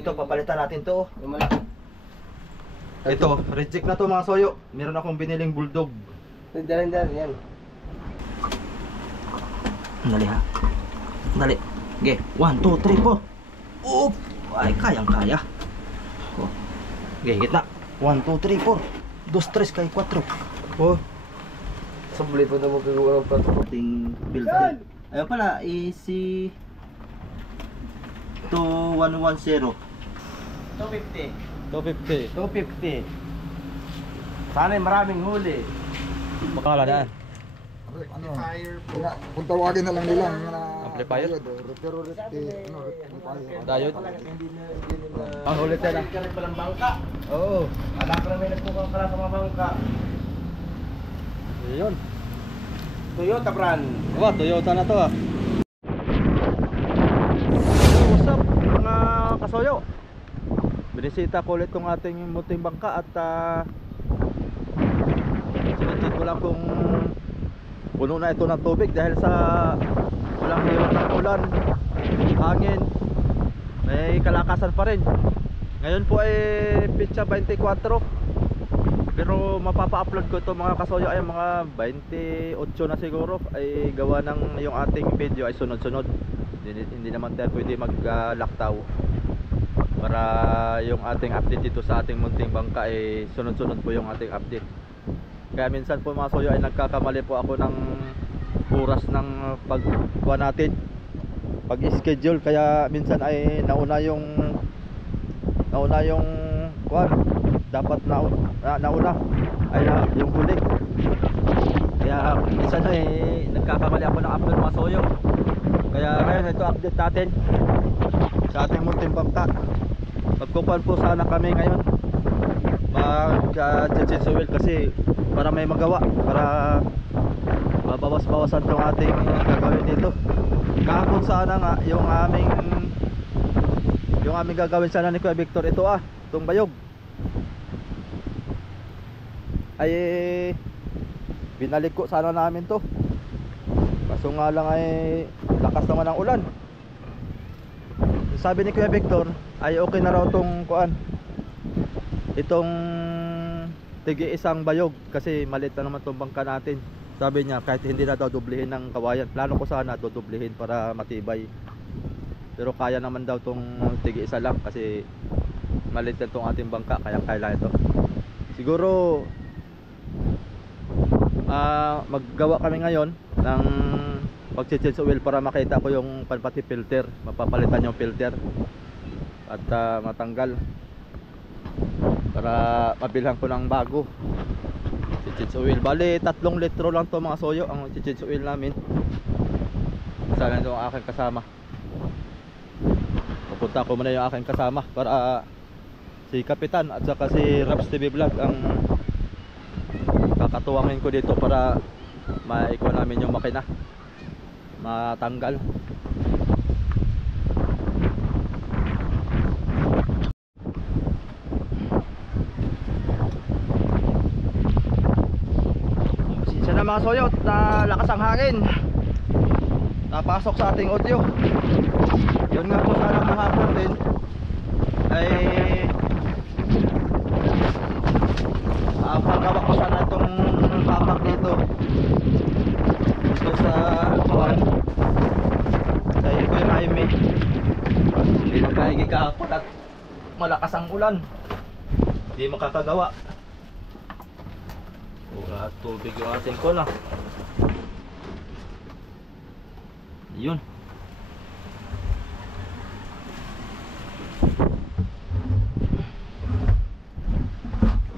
Ito, papalitan natin to. Yung malaki. Ito, reject na to mga soyo. Meron akong biniling bulldog. Dalan yan. Dali ha. Dali. Okay, 1, 2, 3, 4. Oop! Ay, kayang-kaya. Oh. Okay, gitna. 1, 2, 3, 4. 2, 3, kay 4. Oh. Sabli po na mo pigulang plato. Ating filter. Ayun pala, easy 2110. 250. 250. 250. Sana maraming huli. Makakala na. Ano? Kung tawagin na lang nila na Amplifier? pero amplifier. Diode? Hindi na Ang ulit na. ka rin palang bangka. Oo. Alam ko na may nagpukang pala sa mga bangka. Yun. Toyota brand. Aba, Toyota na to ah. What's up mga kasoyo? Binisita ko ulit tong ating munting bangka at sinunod ko lang kung puno na ito ng tubig dahil sa walang hiwag ng ulan, hangin, may kalakasan pa rin. Ngayon po ay pitsa 24, pero mapapa-upload ko ito mga kasoyo ay mga 28 na siguro, ay gawa ng yung ating video ay sunod-sunod. Hindi naman tayo pwede mag-lockdown para yung ating update dito sa ating munting bangka ay sunod-sunod po yung ating update. Kaya minsan po mga soyo ay nagkakamali po ako ng oras ng pagkuha natin, pag-schedule, kaya minsan ay nauna yung kuwan, dapat nauna ay yung huli. Kaya minsan ay nagkakamali ako ng upload mga soyo. Kaya ngayon ito update natin sa ating munting bangka. Magkukuhan po sana kami ngayon, mag-chinsuil kasi para may magawa, para mabawas-bawasan itong ating gagawin dito. Kahapon sana nga yung aming gagawin sana ni Kuya Victor, ito itong bayog ay binalik ko sana namin to, kaso nga lang ay lakas naman ng ulan. Sabi ni Kuya Victor ay okay na raw itong itong tigi isang bayog kasi maliit na naman itong bangka natin. Sabi niya kahit hindi na daw dublihin ng kawayan, plano ko sana dudublihin para matibay, pero kaya naman daw itong tigi isa lang kasi maliit na itong ating bangka, kaya kailangan ito. Siguro maggawa kami ngayon ng pag-change oil para makita ko yung pati filter, mapapalitan yung filter at matanggal para mabilhan ko ng bago change oil. Bali 3 litro lang to mga soyo ang change oil namin. Sana ito ang aking kasama, pupunta ko muna yung aking kasama para si Kapitan at saka si Raps TV Vlog ang kakatuwangin ko dito para maikuha namin yung makina, matanggal. Pasensya na mga soyot, lakas ang hangin, napasok sa ating audio. Yun nga po, sana mahapon din ay pagawa ko sana itong papak dito sa kuwan dahil ko yung Jaime hindi magkaigi kahapon at malakas ang ulan, hindi makakagawa. Tubig yung ating ko na yun.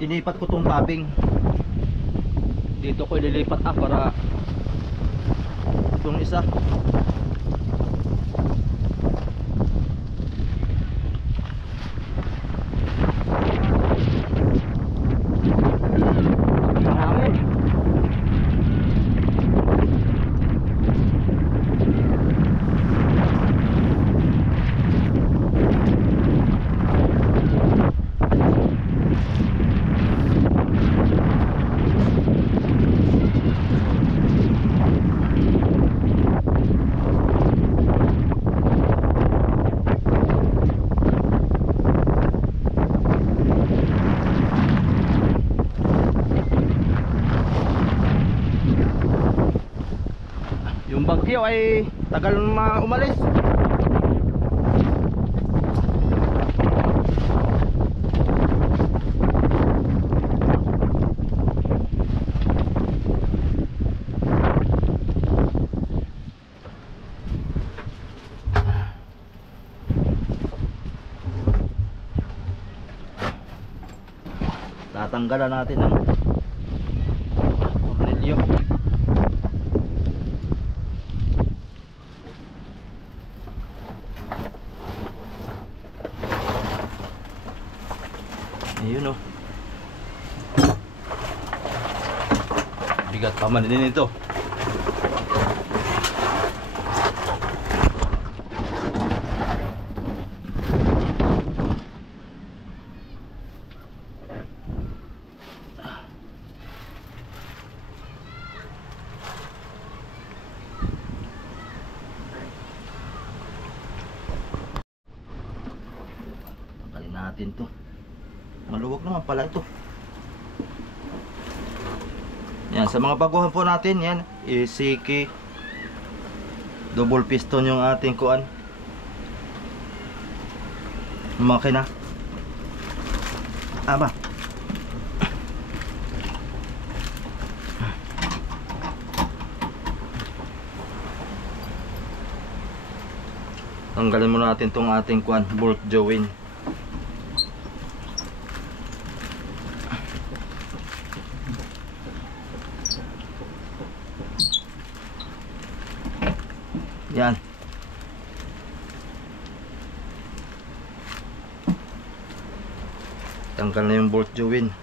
Inipat ko tong tabing dito, ko ililipat para itong isa tornilyo ay tagal umalis. Tatanggalan natin ng tornilyo. Ayun oh. Bigat pa man din ito. Tanggalin natin to. Maluwag naman pala ito. Yan, sa mga baguhan po natin, yan, Isiki double piston yung ating kuan makina. Aba. Tanggalin muna natin tong ating kuan bolt joint. Yan. Tanggal na yung bolt joint.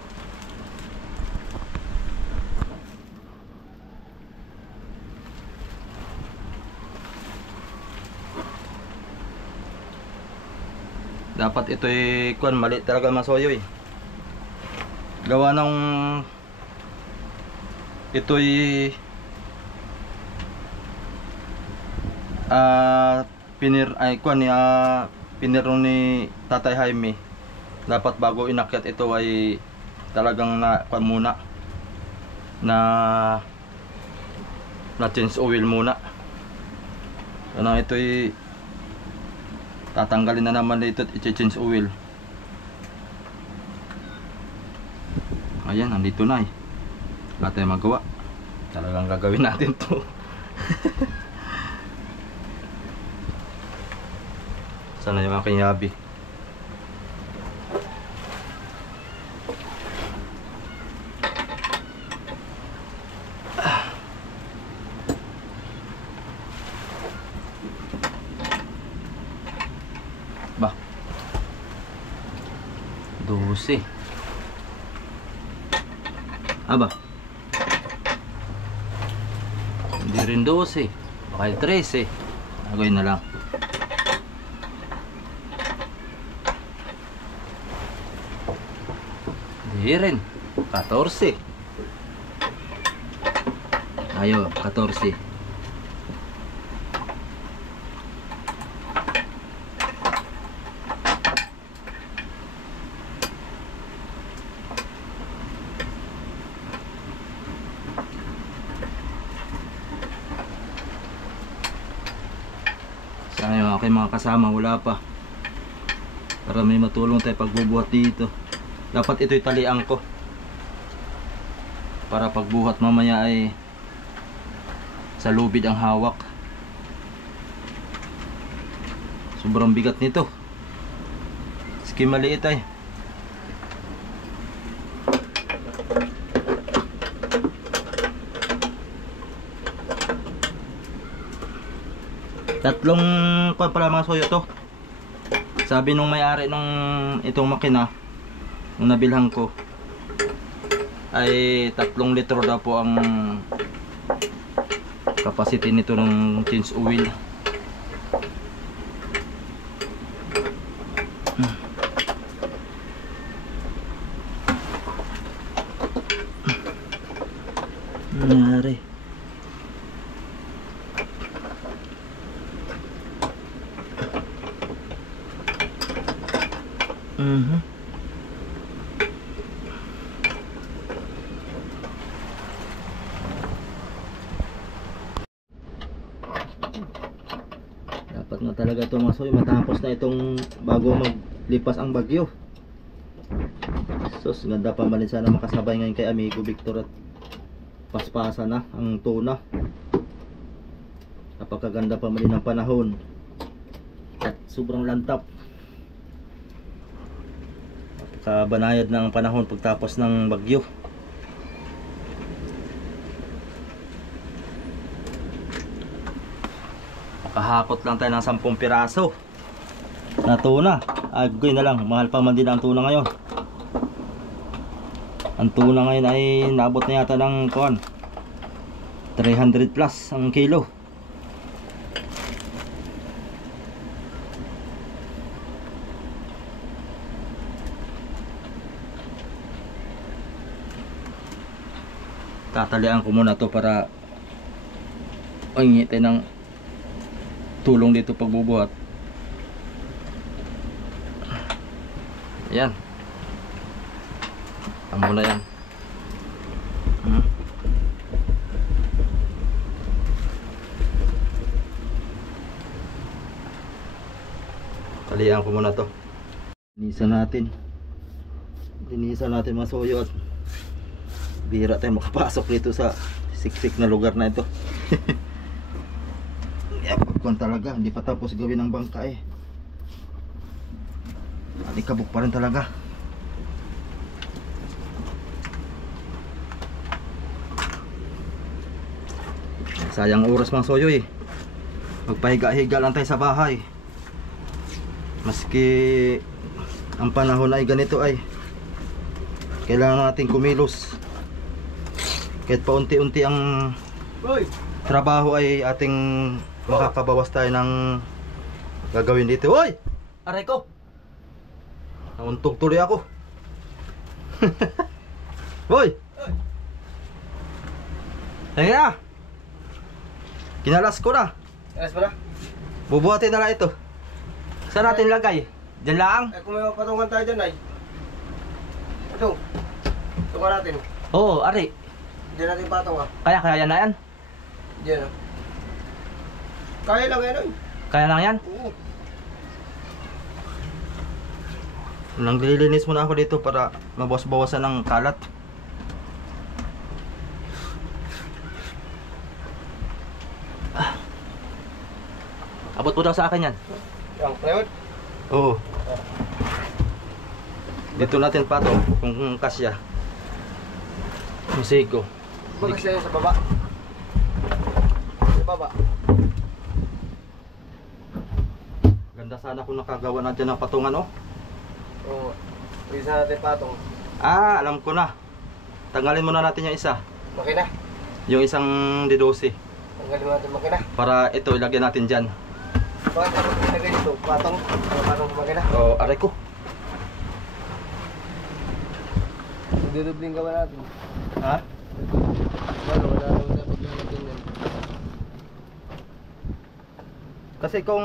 Dapat ito'y kuan mali talaga masoyoy. Gawa ng ito'y piniro ni Tatay Jaime. Dapat bago inakyat ito ay talagang na kuan muna na change oil muna. Ano ito'y tatanggalin na naman dito at i-change oil. Ayan, nandito na eh. Wala tayong magawa. Talagang gagawin natin to. Sana yung aking yabi. Ba 12. Aba, hindi rin 12. Baka 13. Gagawin na lang. Hindi rin 14. Ayo 14. Sana yung aking mga kasama wala pa, para may matulong tayo pagbubuhat dito. Dapat ito'y talian ko para pagbuhat mamaya ay sa lubid ang hawak. Sobrang bigat nito. Sige, maliit ay. Tatlong pa pala mga soyo to. Sabi nung may-ari nung itong makina, nung nabilhan ko, ay 3 litro daw po ang capacity nito ng change oil. Nangyari. talaga ito mga soy, matapos na itong bago maglipas ang bagyo. Sus, ganda pa man sana makasabay ngayon kay Amigo Victor at paspasa na ang tuna. Napakaganda pa man ng panahon at sobrang lantap. Kabanayad ng panahon pagtapos ng bagyo. Makahakot lang tayo ng 10 piraso na tuna. Agoy na lang, mahal pa man din ang tuna ngayon. Ang tuna ngayon ay naabot na yata ng 300 plus ang kilo. Tatalian ko muna to para hingi tayo ng tulong dito pagbubuhat. Yan. Ang muna yan. Talian ko muna to. Linisan natin mga soyo at bihira tayo makapasok dito sa siksik na lugar na ito. Pagkuhan talaga, hindi pa tapos gawin ng bangka eh. Alikabok pa rin talaga. Sayang oras mga soyo eh. Magpahiga-higa lang tayo sa bahay. Maski ang panahon ay ganito ay kailangan natin kumilos. Kahit paunti-unti ang trabaho ay ating makakabawas tayo ng gagawin dito. Hoy! Aray ko! Nauntog tuloy ako. Hoy! Kaya! Kinalas ko na. Alas ba na? Bubuhatin na lang ito. Saan natin lagay? Diyan lang? Eh kung may patungan tayo dyan ay. Ito. Tungan natin. Oo, ari. Diyan natin patong ah. Kaya yan na yan? Diyan ah. Kaya lang yan ay. Kaya lang yan? Oo. Nang dililinis muna ako dito para mabawas-bawasan ng kalat. Abot po daw sa akin yan. Yung plywood? Oo. Dito natin pa to kung kasya. Musigo. Bakit siya sa baba? Sa baba. Ganda sana kung nakagawa natin ng patungan oh. Oo. Isa natin patong. Ah, alam ko na. Tanggalin muna natin yung isa. Makina. Yung isang D12. Tanggalin mo natin makina. Para ito ilagay natin dyan. Bakit ako ilagay dito? Patong. Patong sa makina. Oh, aray ko. Dudubling ka ba natin? Ha? Wala naman dapat natin yan. Kasi kung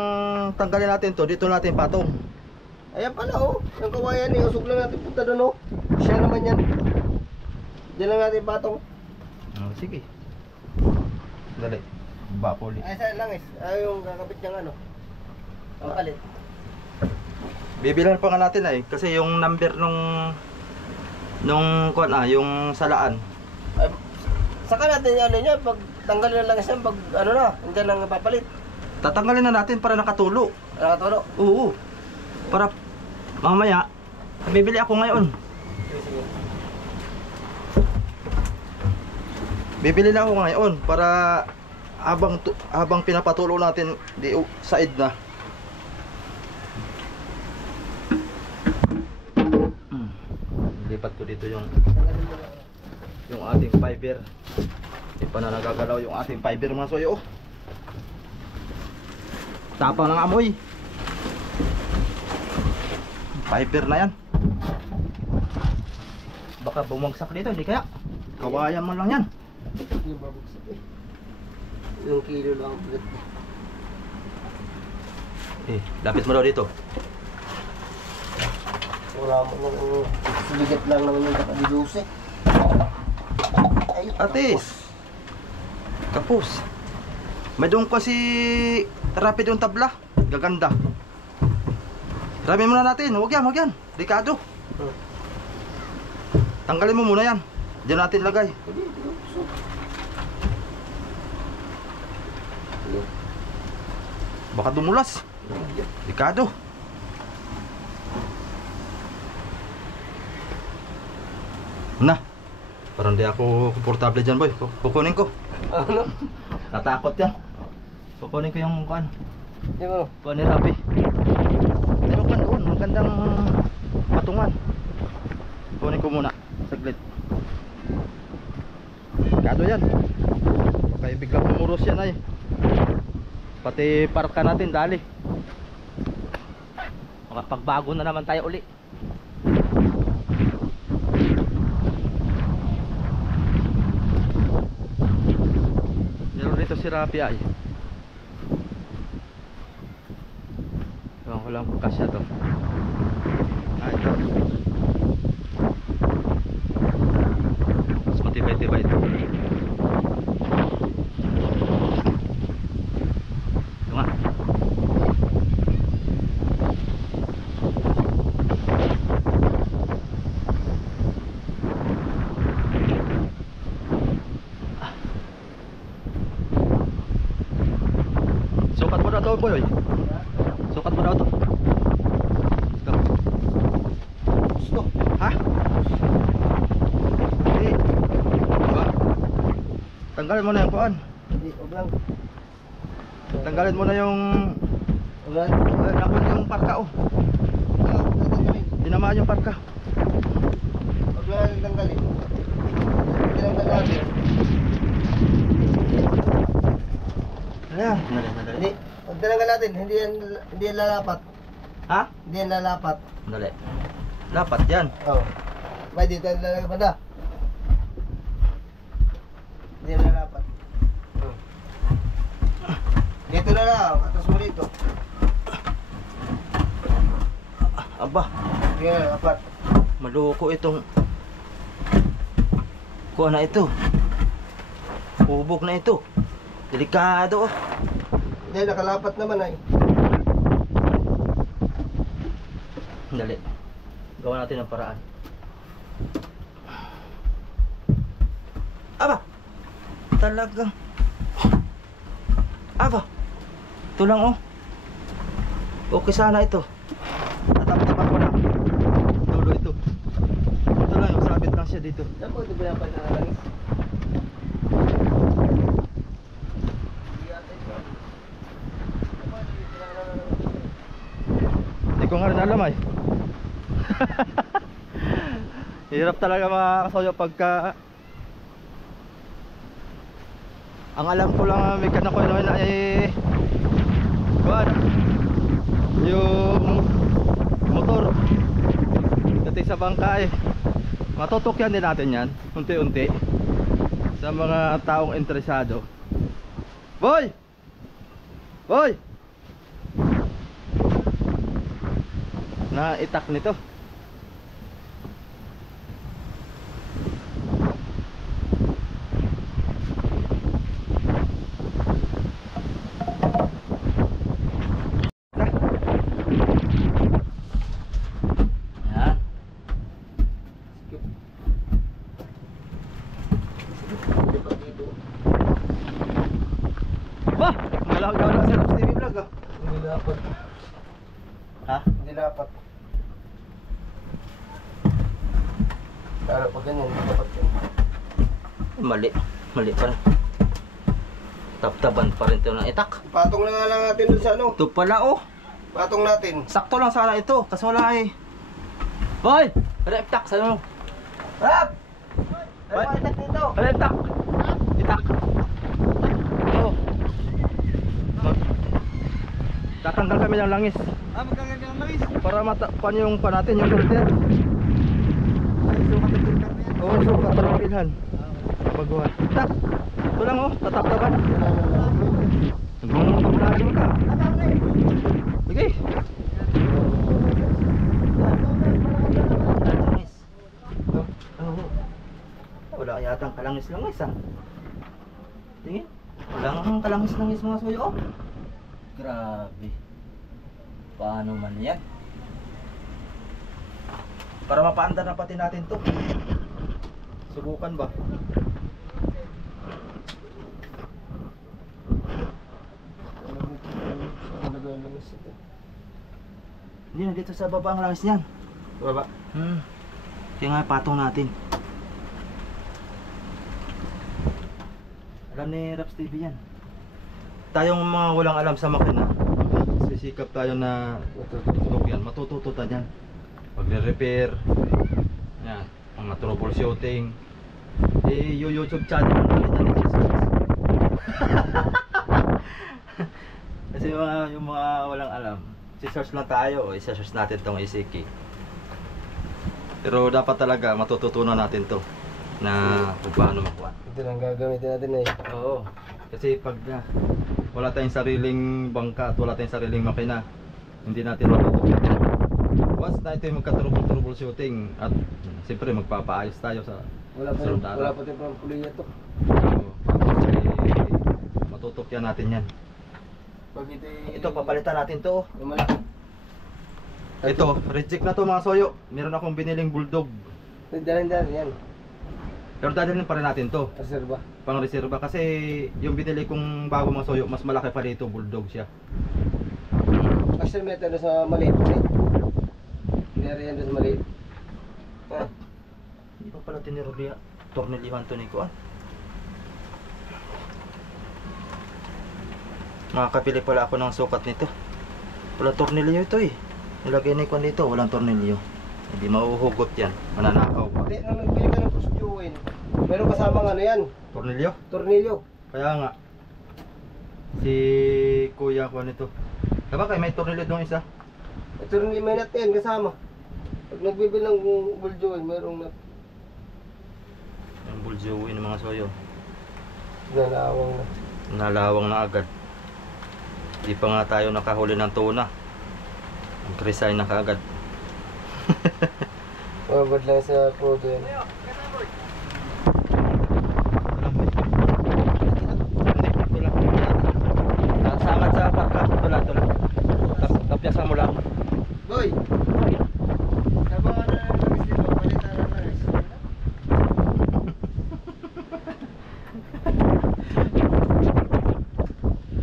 tanggalin natin to, dito natin patong. Ayan pala oh. Yung kawayan eh. Usog lang natin punta doon oh. Siya naman yan. Diyan lang natin patong. Oh, sige. Dali. Bapoli. Ay saan lang eh. Ay yung kakabit niyang ano. Ang palit. Bibilan pa nga natin ay kasi yung number nung yung salaan. Ay, saka natin yung ano niya. Pag tanggalin na lang siya. Pag ano na. Hindi lang papalit. Tatanggalin na natin para nakatulo. Nakatulo. Oo. Para mamaya bibili ako ngayon. Sige. Bibili na ako ngayon para habang pinapatulo natin di side na. Lipat ko dito yung ating fiber. Hindi pa na nagagalaw yung ating fiber mga soyo. Tapang ng amoy. Fiber na yan. Baka bumagsak dito, hindi kaya? Kawayan man lang yan. Yung babagsak eh. Yung kilo lang ang palit. Eh, lapit mo daw dito. Wala mo nang suligat lang naman yung kakadiduse. Ay, Atis. Kapos. May doon kasi rapid yung tabla. gaganda. Ramin muna natin. Huwag yan. Delikado. Tanggalin mo muna yan. Diyan natin lagay. Baka dumulas. Delikado. Na. Parang di ako komportable dyan, boy. Kukunin ko. Ano? Natakot yan. Kukunin ko yung kuan. Di mo. Kuan ni Rapi. Meron ka doon. Magandang patungan. Kunin ko muna. Saglit. Delikado yan. Baka biglang umuros yan ay. Pati parka natin dali. Makapagbago na naman tayo uli. Meron dito si Rapi ay. Ewan ko lang kung kasya to. Ito. Mas matibay-tibay ito. Ito nga. Sukat mo na ito, boy. Sukat mo na ito. Gusto. Ha? Hindi. Diba? Tanggalin mo na yung kuan. Hindi, huwag lang. Tanggalin mo na yung Huwag lang. nakon yung parka oh. Tinamaan yung parka. Huwag lang natin tanggalin. Tinanggal natin. Ayan. Hindi. Huwag tinanggal natin. Hindi yan lalapat. Ha? Hindi yan lalapat. Dali. Dapat yan. Oo. May dito yung lalagay banda. Hindi yan lalapat. Dito na lang. Atas mo dito. Aba, Hindi yan lalapat. maloko itong kuha na ito. Ubog na ito. Delikado oh. Hindi, nakalapat naman ay. Dali. Gawa natin ang paraan. Aba! Talagang aba! Ito lang oh. Okay sana ito. Tatap-tapan ko na. Dulo ito. Ito lang, sabit lang siya dito. Saan po ito binapan na langis? Hindi ko nga rin alam ay. Hirap talaga mga kasoyo pagka ang alam ko lang may kanako yun ay kuwan yung motor dati sa bangka eh. Matutokyan din natin yan unti-unti sa mga taong interesado. Boy! Boy! Na itak nito. Yan. Ba, galaw-galaw sa TV vlog ah. Hindi dapat. Ha? Hindi dapat. Para pag ganyan, hindi dapat yan. Mali pa rin. Taptaban pa rin ito ng itak. Patong na nga lang natin dun sa ano. Ito pala oh. Patong natin. Sakto lang sana ito kasi wala eh. Boy! Ada itak sa ano? Rap! Ay. Ano itak dito? Ada itak! Itak! Oh. Tatanggal kami ng langis Magkakaroon ng langis. para matapan yung pa natin yung filter. Oo, so katalapilhan. Baguhan. Tak! Ito lang oh, tatap-tapan. Nagmamagpapalalim ka. Sige. Kalangis. Wala yatang kalangis-langis ah. Tingin. Wala nga kalangis-langis mga suyo oh. Grabe. Paano man yan? Para mapaandar na pati natin to. Subukan ba? Hindi na dito sa baba ang langis niyan. Baba. Kaya nga patong natin. Alam ni Raps TV yan. Tayong mga walang alam sa makina, sisikap tayo na tutok yan, matutututan yan. Pagre-repair, yan, mga troubleshooting. Yung YouTube channel natin yan, kasi yung mga walang alam, si-search lang tayo, i-search natin tong ECK. Pero dapat talaga matututunan natin to na kung paano makuha. Ito lang gagamitin natin eh. Oo. Kasi pag wala tayong sariling bangka at wala tayong sariling makina, hindi natin matutunan. Once na ito yung magka-troubleshooting at siyempre magpapaayos tayo sa sunod araw. Wala pa tayong pang puliya to. Oo. Matutupyan natin yan. Pag Ito, papalitan natin to. yung malaki. Ito, reject na to mga soyo. Meron akong biniling bulldog. Dalan-dalan yan. Pero dadalhin pa rin natin to. Reserva. Pang reserva kasi yung binili kong bago mga soyo, mas malaki pa dito, bulldog siya. Actually, may tayo sa maliit eh. Hindi yan doon sa maliit. Ah, Hindi pa pala tiniroliha. Tornilyohan to ni Kuan. Makakapili pala ako ng sukat nito. Wala tornilyo ito eh. Nilagay ni Kuan dito, walang tornilyo. Hindi mauhugot yan, mananakaw pa. Hindi, nung nagbili ka ng Cuscuin, meron kasamang ano yan, Tornilyo? tornilyo. Kaya nga. Si Kuya Kuan ito. Diba kay may tornilyo doon isa? Ito rin may nut yan kasama. Pag nagbibili ng Buljoin, merong nut. Yung buljoy ng mga soyo. Nalawang na. Nalawang na agad. Di pa nga tayo nakahuli ng tuna. Ang krisay na kaagad. Mabad lang sa photo yan. Sangat sa baka. Tulang. Tapyasan mo lang. Boy! Sabangan na lang ng dito, palitan na na rice.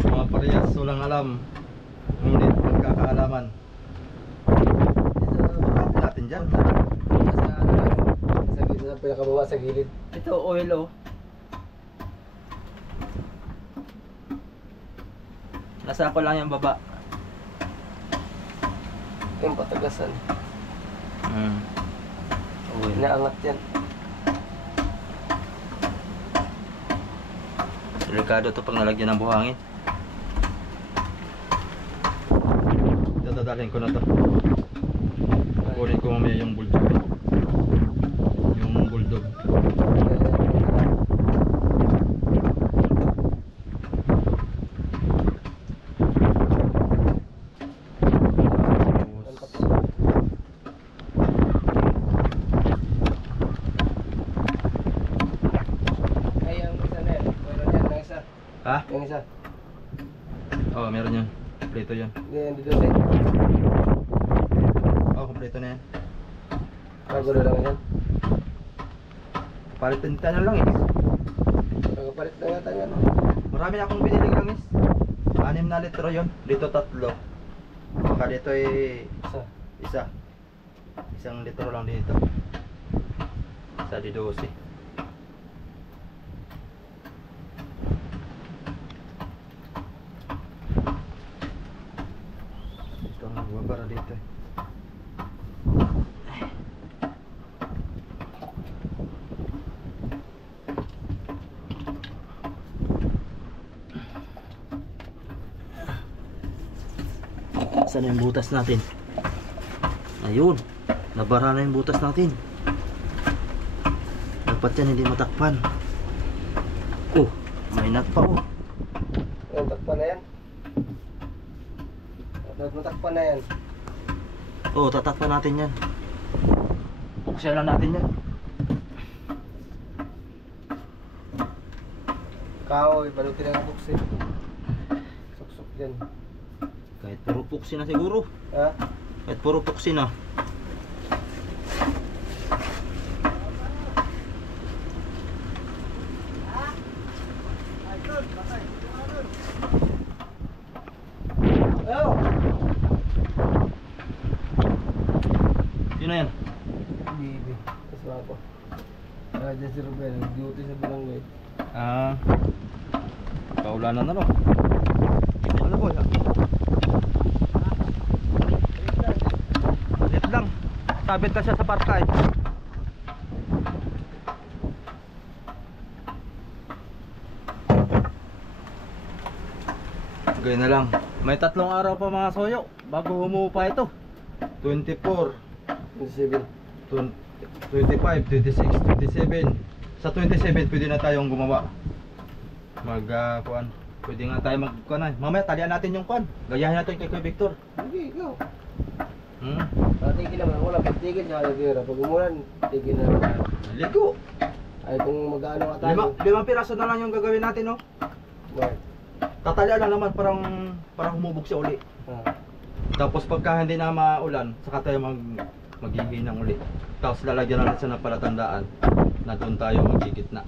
Mga parehas, walang alam. Ngunit magkakaalaman. Ito, natin dyan. Sa gilid, sa pinakababa sa gilid. Ito, oil oh. Nasa ako lang yung baba. Yung patagasan. Oil. Inaangat yan. Delikado to pag nalagyan ng buhangin. Dadalhin ko na to. Kunin ko mamaya yung bulldog. Yung bulldog. Ay, yung isa na yan. Meron yan ng isa. Ha? Yung isa. Oo, meron yun. Kompleto yun. Hindi yan dito sa Oo, kompleto na yan. bago na lang yan. Palitan tayo lang eh. Nakapalit na yata yan. Marami na akong biniling langis. 6 na litro yun. Dito 3. Baka dito ay Isa. Isang litro lang dito. Isa di 12. Ito ang nagbabara dito eh. Saan yung butas natin? Ayun, nabara na yung butas natin. Dapat yan hindi matakpan. Oh, may nut pa oh. Yan, takpan na yan. Dapat matakpan na yan. Oh, tatakpan natin yan. Buksan lang natin yan. Kahoy, balutin ang buksi. Suksok dyan. Kahit puro puksi na siguro. Ha? Kahit puro puksi na. Ayaw! Sino yan? Bibi. Kasama ko. Dyan si Ruben, duty sa barangay. Ah, kaulanan na no. Ano po? Lit lang. Sabit ka siya sa parkay. Gaya na lang. May 3 araw pa mga soyo bago humupa ito. 24, 27. 25, 26, 27. Sa 27 pwede na tayong gumawa. Kuan. Pwede nga tayo magkuan. Mamaya talian natin yung kuan. Gayahin natin kay Kuya Victor. Sige, ikaw. Hmm. Patigil naman. Wala pagtigil sa kalagera. Pag umulan, tigil na naman. Ligo. Ay kung mag-ano ka tayo. Limang piraso na lang yung gagawin natin, no? Bakit? Tatalian lang naman parang humubog siya uli. Ah. Tapos pagka hindi na maulan, saka tayo maghihinang uli. Tapos lalagyan natin siya ng palatandaan na doon tayo magigitna.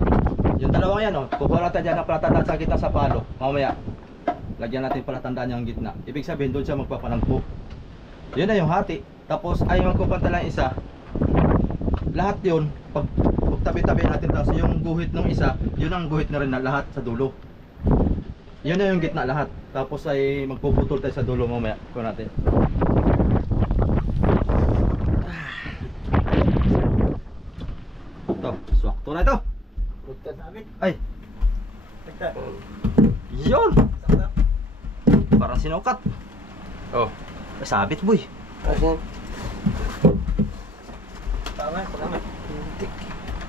Yung dalawang yan, oh, kukuha natin dyan ng palatandaan sa gitna sa palo. Mamaya, lagyan natin palatandaan yung gitna. Ibig sabihin doon siya magpapanagpo. Yun na yung hati. Tapos ay magpupanta lang isa. Lahat yun, pag tabi-tabi natin, tapos yung guhit ng isa, yun ang guhit na rin na lahat sa dulo. Yun na yung gitna lahat. Tapos ay magpuputol tayo sa dulo mamaya. Kuha natin. Ito, swakto na ito. Ay, yun. Parang sinukat. Oh, sabit boy. Asan?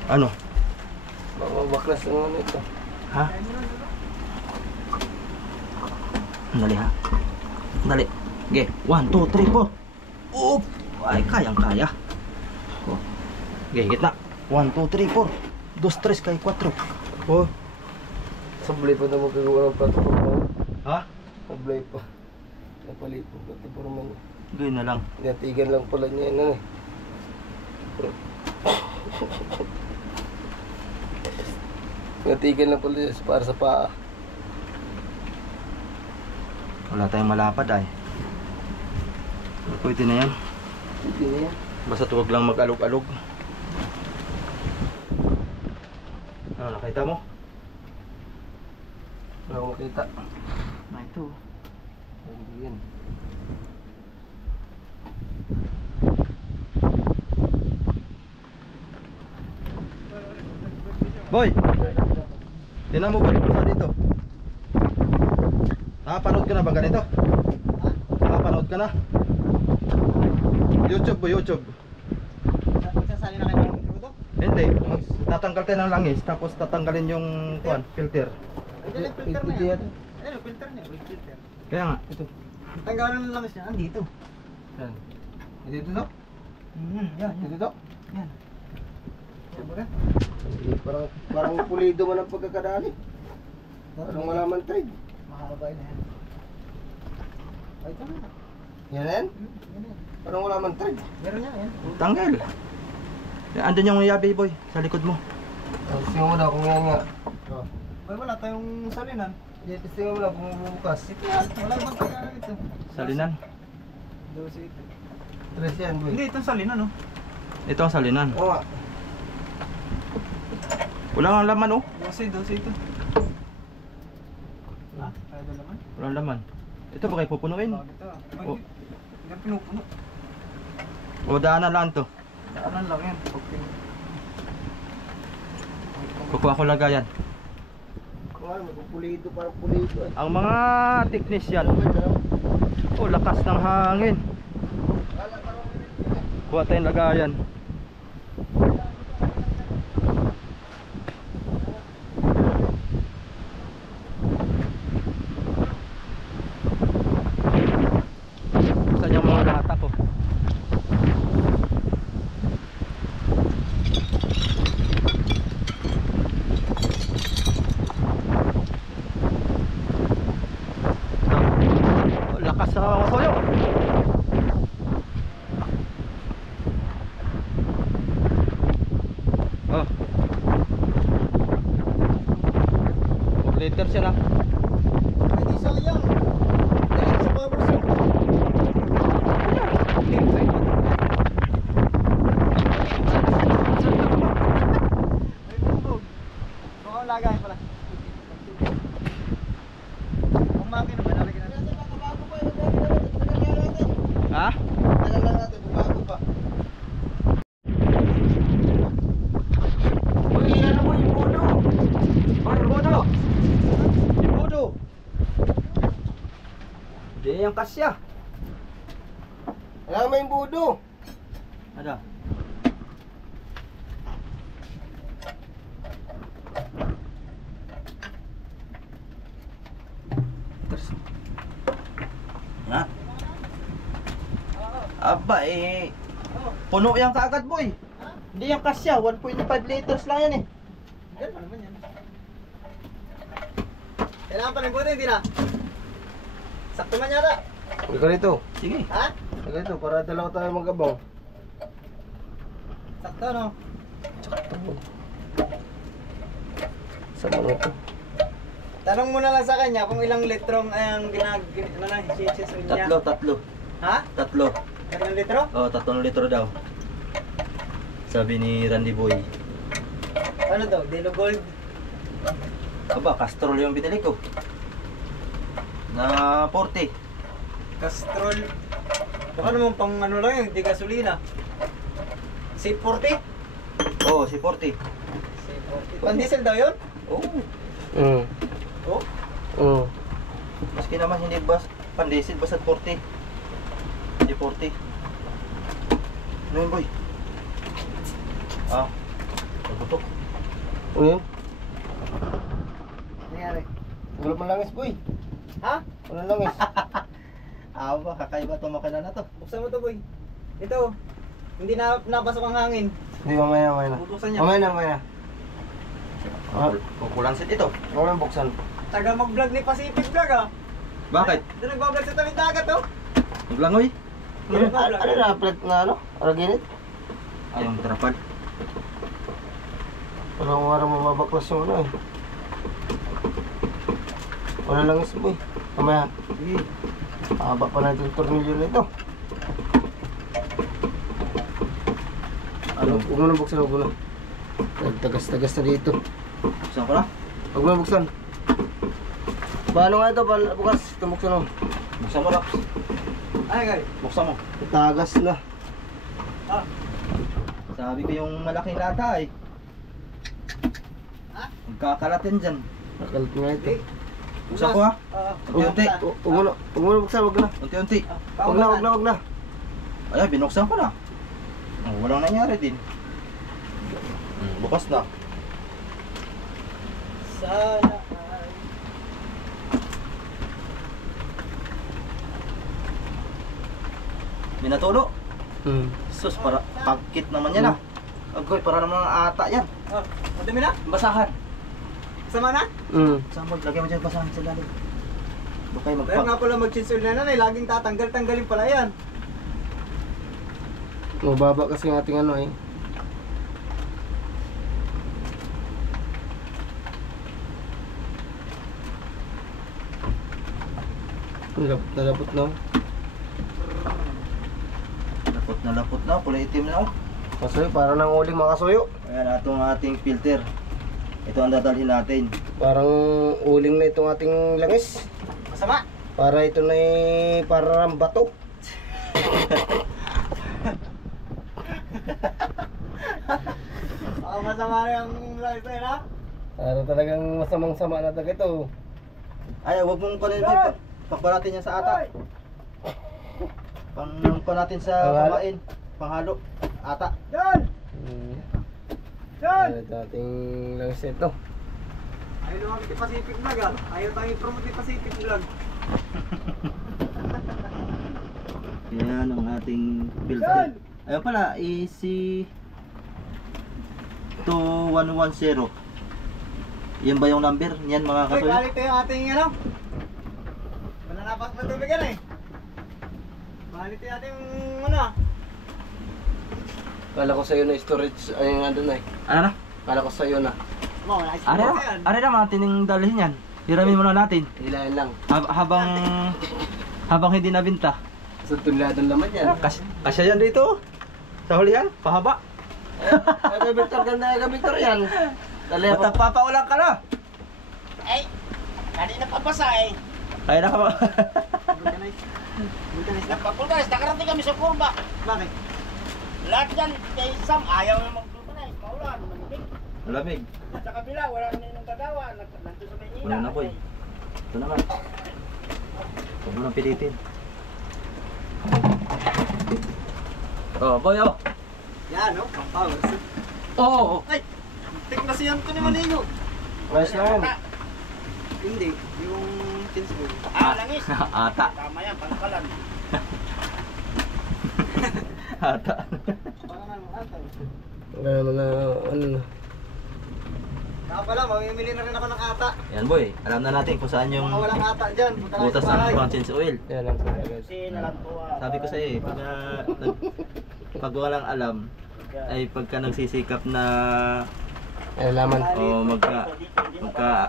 Ano? Baklas ng ano ito. Ha? Dali ha. Dali. Okay, 1, 2, 3, 4. Oop! Ay, kayang-kaya. Oh. Okay, gitna. 1, 2, 3, 4. 2, 3, kay 4. Oh. Sablay pa na magkagawa ng platform mo. Ha? Sablay pa. Napalit po platform mo. Gawin na lang. Natigan lang pala niya yun eh. Natigan lang pala niya para sa paa. Wala tayong malapad ay. Pwede na yan. Hindi niya. Basta huwag lang mag-alog-alog. Ano, nakita mo? Wala akong makita. Na ito. Hindi yan. Boy! Tinan mo ba sa dito? Nakapanood ka na ba ganito? Nakapanood ka na? YouTube po, YouTube. Magsasali na kayo ng intro? Hindi, tatanggal tayo ng langis tapos tatanggalin yung kuan, filter. Ayun yung filter na Ito yan. yan. Ayun yung filter niya, yung filter. Kaya nga, Ito. Tanggalan ng langis niya, andito. Yan. Dito to? Yan, Dito to? Yan. Yan ba ka? Parang pulido man ang pagkakadali. Parang malaman trade. Mahaba na yan. Ay, tama na. Yan yan? Yan yan. Parang wala man trade. Meron niya yan. tanggal. Andun yung yabi boy, sa likod mo. Tingnan mo daw kung yan nga. Ay, wala tayong salinan. Tingnan mo daw kung bubukas. Ito yan, wala bang kailangan ito. Salinan. 12 ito. Tres yan, boy. Hindi, itong salinan, no? Ito ang salinan. Oo nga. Wala nga laman oh. 12 ito. Ah, kaya ba naman? Walang laman. Ito ba kayo pupunuin? Bakit ito? Ay, Oh. hindi pinupuno. O daanan lang to. Daanan lang yan. Okay. Kukuha ko lagayan. Kung ano, may pulido, parang pulido. Ang mga technician. Oh, lakas ng hangin. Kuha tayong lagayan. Saan yung mga lata ko? Oh, lakas sa liters yan ah. Hindi sayang. Dahil sa bubble soup. Oo, lagay pala. Ang makina ba nalagyan natin? Ha? Tagal lang natin, bumago pa. Uy, ano mo yung puno? Ay, Bodo! Bodo! Di yung kasya. Alam mo yung budo. Ada. Terus. Na. Aba eh. Puno yang kaagad boy. Hindi yung kasya, 1.5 liters lang yan eh. Yan, ano naman yan? Kailangan pa ng buto, hindi na? Sakto man yata. Huwag ka rito. Sige. Ha? Huwag ka rito, para dalawa tayo magabang. Sakto, no? Sa mga ito. Tanong mo na lang sa kanya kung ilang litrong ang sinisisin niya. Tatlo. Ha? Tatlo. Ilang litro? Oh, 3 litro daw. Sabi ni Randy Boy. Ano daw? Delo Gold? Aba, Castrol yung binili ko. Na 40. Castrol? Baka naman pang ano lang yun, di gasolina. C40? Oo, si 40. C40. Pan diesel daw yun? Oo. Oh? Maski naman hindi pandiesel, basta 40. Hindi 40. Ano yun, boy? Ah, nabutok. Ano yun? Nangyari? Wala man langis, boy. Ha? Wala langis. Aba, kakaiba itong makina na to. Buksan mo to, boy. Ito. Hindi na napasok ang hangin. Hindi, mamaya na. Bubuksan niya. Mamaya na. Ah, Kukulang set ito. mamaya buksan. Taga mag-vlog ni Pacific Vlog, ah. Bakit? Doon nagbablog sa tawid dagat, oh. Naglangoy? Ano na, plate na ano? Araginit? Ayong trapad. Parang warang mababaklas yung ano eh. Wala langis, boy. Mamaya. Sige. Haba pa natin yung tornilyo na ito. Ano? Huwag mo na buksan, huwag mo na. Tagas-tagas na dito. Buksan ko na? Huwag mo na buksan. Paano nga ito? Bukas, ito buksan mo. Buksan mo, Raps. Ay, guys. Buksan mo. Tagas na. Ah. Sabi ko yung malaking lata eh. Ha? Magkakalatin dyan. Nakalit nga ito. Buksan ko ha? Unti-unti. Huwag mo na buksan, huwag na. Unti-unti. Huwag na. Ay, binuksan ko na. Oh, walang nangyari din. Bukas na. Sana ay... Minatulo. Hmm. Sus, para pagkit naman yan ah. Agoy, para naman ata yan. Oh, madami na? Basahan. Sama na? Hmm. Saan lagyan mo dyan basahan sa lalim. Doon kayo Pero nga magpag... pala mag-chinsul na nanay, laging tatanggal-tanggalin pala yan. Mababa kasi ang ating ano eh. Nalapot na. Lapot na, kulay itim na oh. Kasuyo, para nang uling makasuyo. Ayan, itong ating filter. Ito ang dadalhin natin. Parang uling na itong ating langis. Masama? Para ito na parang bato. Oh, masama yung lifestyle, ha? Para talagang masamang-sama na talaga ito. Ay, wag mong kunin dito. Pakpa natin yan sa ata. Pangpa natin sa Panghalo. kumain. Panghalo. Ata. Yan! Yan! Ito ating langis ito. Ayaw lumapit yung Pacific Vlog, ha? Ayaw tayo i-promote yung Pacific Vlog. Yan ang ating filter. Ayun pala, EC 2110. Yan ba yung number? Yan mga Uy, kasuyo? quality yung ating ano? Wala napas na tubig yan eh. Quality yung ating ano? Kala ko sa'yo na storage, ayun nga doon eh. Ano na? Kala ko sa'yo na. Wala Are na, are na mga tining dalhin yan. Hiramin muna natin. Hilahin lang. Habang hindi nabinta. Sa tunladong laman yan. Kasya yan dito. Sa hulihan, pahaba. Agabictor, ganda agabictor yan. Dali ako. Magpapaulang ka na. Ay, kanina pa basa eh. Ay, naka. Nagpapulganis, nakarating kami sa kurba. Bakit? Lahat yan, kay Sam, ayaw na magpulganis. Maulan, manibig. Malamig. Sa kabila, wala na yung gagawa. Nandun sa Maynila. Wala na ko eh. Ito naman. Huwag mo nang pilitin. Oh, boy, oh. Yan, no? Pang-power. Oo. Ay, tignasiyan ko ni Manigo. Ayos naman. Hindi, yung tinsboy. Langis. Ata. Tama yan, pangkalan. Ata. Pangalan ng ata. Wala naman na, ano na. Saka pala, mamimili na rin ako ng ata. Yan, boy. Alam na natin kung saan yung Mga walang ata dyan. Punta butas sa bahay. ng conscience oil. Yan lang po guys. Kasi nalantuwa. Sabi ko sa iyo, pag walang alam, ay pagka nagsisikap na Alaman. o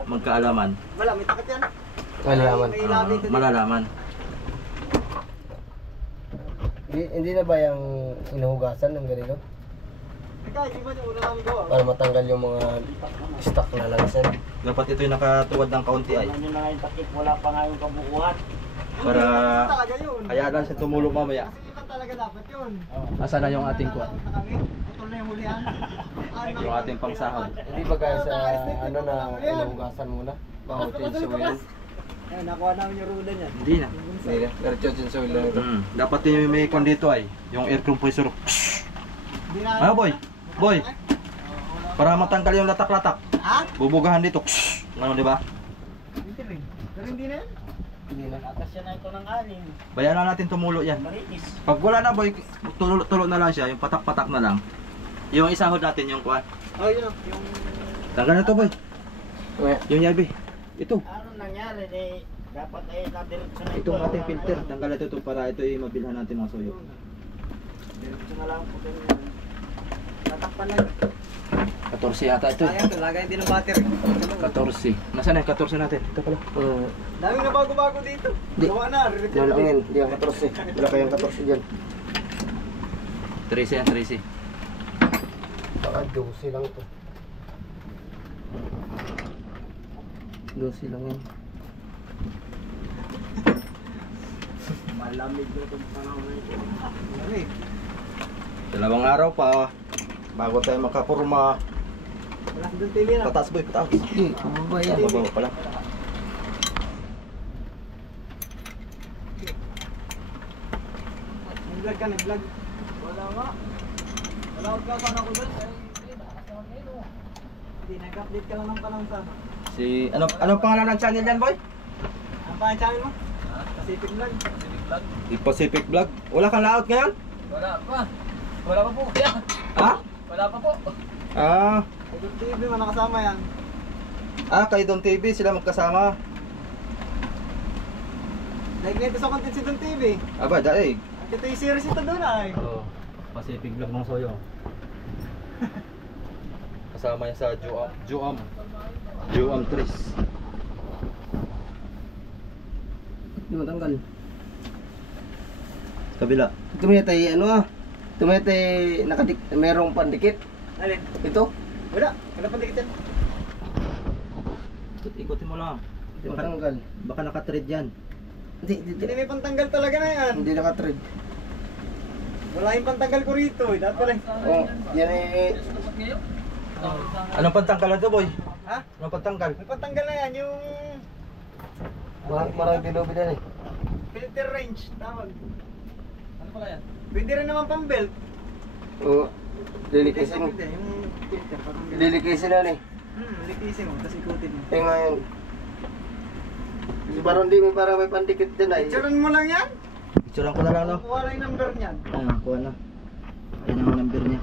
magkaalaman, Wala, may takot yan. Alaman. May labi ito dito. malalaman. Hindi na ba yung inuhugasan ng ganito? Ikaw, di ba yung una namin gawa? Para matanggal yung mga stock na langasan. Dapat ito yung nakatuwad ng kaunti ay Ano na nga yung takip, wala pa nga yung kabuuan. para Hindi talaga yun. hayaan lang siya tumulong mamaya. Kasi iba talaga dapat yun. Asa na yung ating kuwan? Putol na yung hulihan. Yung ating pangsahod. Hindi ba guys, ano na inuhugasan muna? Bago tinsuin. Ayun, nakuha namin yung rula niyan. Hindi na. Hindi na. Diretso tinsuin lang ito. Dapat yung may kon dito ay yung air compressor. Hindi na. Ah, boy. Boy. Para matanggal yung latak-latak. Ha? Bubugahan dito. Ano, di ba? Hindi rin. Pero hindi na yan. Hindi na. Atas yan na ito ng anim. Bayaran natin tumulo yan. Maritis. Pag wala na boy, tulo na lang siya, yung patak-patak na lang. Yung isahod natin yung kuwan. Oh, yun. Yung... Tanggal na to boy. Okay. Yung yabi. Ito. Ano nangyari? Eh, dapat eh, nadiretso na ito. Itong ating filter. Tanggal na ito para ito ay mabilhan natin ng soyo. Diretso na lang po ganyan. Tatakpan lang. 14 yata ito. Sayang, talagay din ng battery. 14. Nasaan na yung 14 natin? Ito pala. Daming na bago-bago dito. Di. Gawa na, re-repair Yan lang din. yan. Hindi ang 14. Wala kayong 14 dyan. 13 yan, 13. Baka 12 lang ito. 12 lang yan. Malamig na itong panahon na ito. Malamig. Dalawang araw pa. Bago tayo makapurma. Wala doon TV na. Pataas boy, pataas. Hindi, pababa yan. Bababa pala. Nag-vlog ka, nag-vlog. Wala nga. Wala ko pa ako doon. Hindi, nag-update ka lang ng panangsa. Anong pangalan ng channel yan boy? Ano pa ang channel mo? Pacific Vlog. The Pacific Vlog. Wala kang layout ngayon? Wala pa. Wala pa po. Ha? Wala pa po. Ah, Ito TV mo nakasama yan. kay Don TV sila magkasama. Like nito sa content si Don TV. Aba, daig. Ito yung series ito doon ay. Oh, Pacific Vlog ng Soyo. Kasama yan sa Juam 3. Hindi matanggal. Kabila. Tumitay, tumitay, merong pandikit. Alin? Ito. Wala. Wala pang dikit yan. Ikutin mo lang. Hindi matanggal. Baka naka-thread yan. Hindi, Hindi may pantanggal talaga na yan. Hindi naka-thread. Wala yung pantanggal ko rito eh. Dapat pala. Oh, yan eh. Anong pantanggal na to boy? Ha? Anong pantanggal? May pantanggal na yan. Yung Marang bilobi na eh. filter range. Tawag. Ano pala yan? Pwede rin naman pang belt. Oo. Lilikisin mo. Hindi, yung filter. Patanggal. Lilikisin na eh. Likisin mo. Tapos ikutin mo. Eh ngayon. Parang di may parang may pandikit din ay. Picturean mo lang yan. Picturean ko na lang no. Kuha lang yung number niyan. Kuha na. Ayan ang number niya.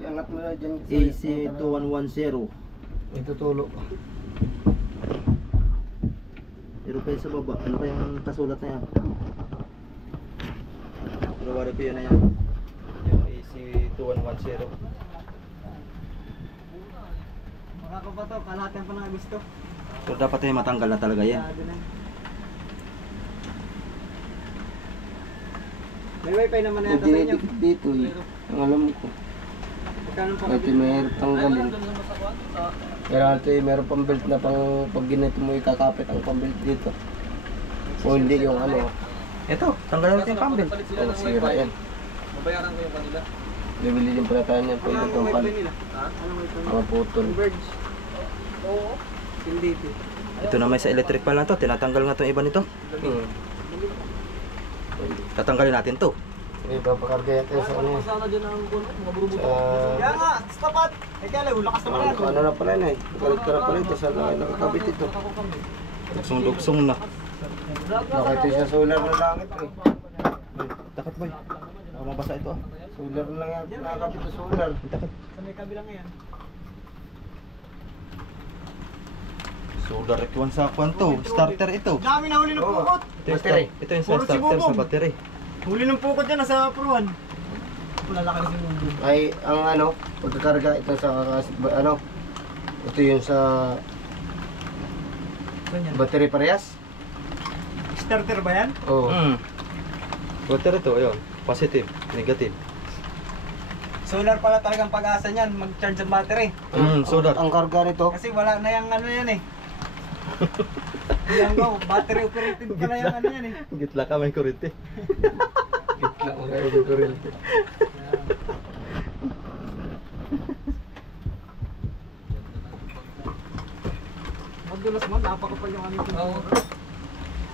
Iangat mo na dyan. AC2110. Itutulo. Pero kayo sa baba, ano kayang kasulat na yan? Pero wari ko yun na yan. Yung AC2110. Baka pa to, kalahatan pa na gusto. So dapat ay matanggal na talaga yan. Masyado na. May wifi naman na yata sa inyo. Dinidikit dito eh. Ang alam ko. Magkano pa Ito mahirap tanggalin. Pero ito eh, meron pang belt na pang pag ginito mo ikakapit ang pang belt dito. O hindi yung ano. Ito, tanggalan natin yung cambel. O sira yan. Mabayaran ko yung kanila. Bibili din pala tayo niyan. Pwede Anong itong wifi nila? Anong wifi nila? mga putol. Converge. Oo. Hindi ito. Ito na may sa electric pa lang to. Tinatanggal nga itong iba nito. Tatanggalin natin to. Eh, papakarga natin sa ano. Sana dyan ang kuno, mga burubot. Kaya nga, tapat. Eh kaya lang, lakas naman yan. Ano na pala na eh. Balik ka na pala ito. Saan na nakakabit ito? Dugsong-dugsong na. Nakita siya solar na langit eh. Takot boy. Ako mabasa ito ah. Solar na lang yan. Nakakabit na solar. Takot. Sa may kabilang yan. Solar X1 sa kwanto. Starter ito. Dami na huli ng Oo. pukot. Ito yung, Battery. ito yung Puro starter sibubong. sa battery. Huli ng pukot yan, nasa puruan. Lalaki na si Mundo. Ay, ang ano, pagkakarga ito sa ano, ito yung sa Ganyan. battery parehas. Starter ba yan? Oo. Battery ito, ayun. Positive, negative. Solar pala talagang pag-asa niyan, mag-charge ang battery. Solar. Ang karga nito, Kasi wala na yung ano yan eh. Yan go, battery operated pala yung ano yan eh. Gitla ka may kurente. gitla ko kayo ng kuryente. Magdulas mo, napakapal yung ano yung Oo.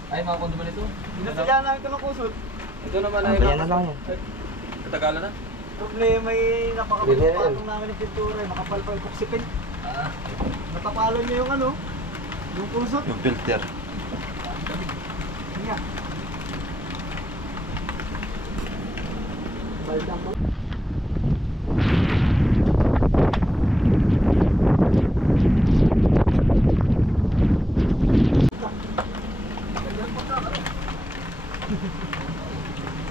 Ay, mga kondo man ito. Binasadya namin ito ng kusot. Ito naman ay Kaya na lang yan. Katagalan na. Problema ay Ganyan. napakapatong namin ng pintura eh. Makapal pa yung kuksipin. Ah. Natapalan niya yung ano, yung kusot. Yung filter. Yan nga. Baldang pa.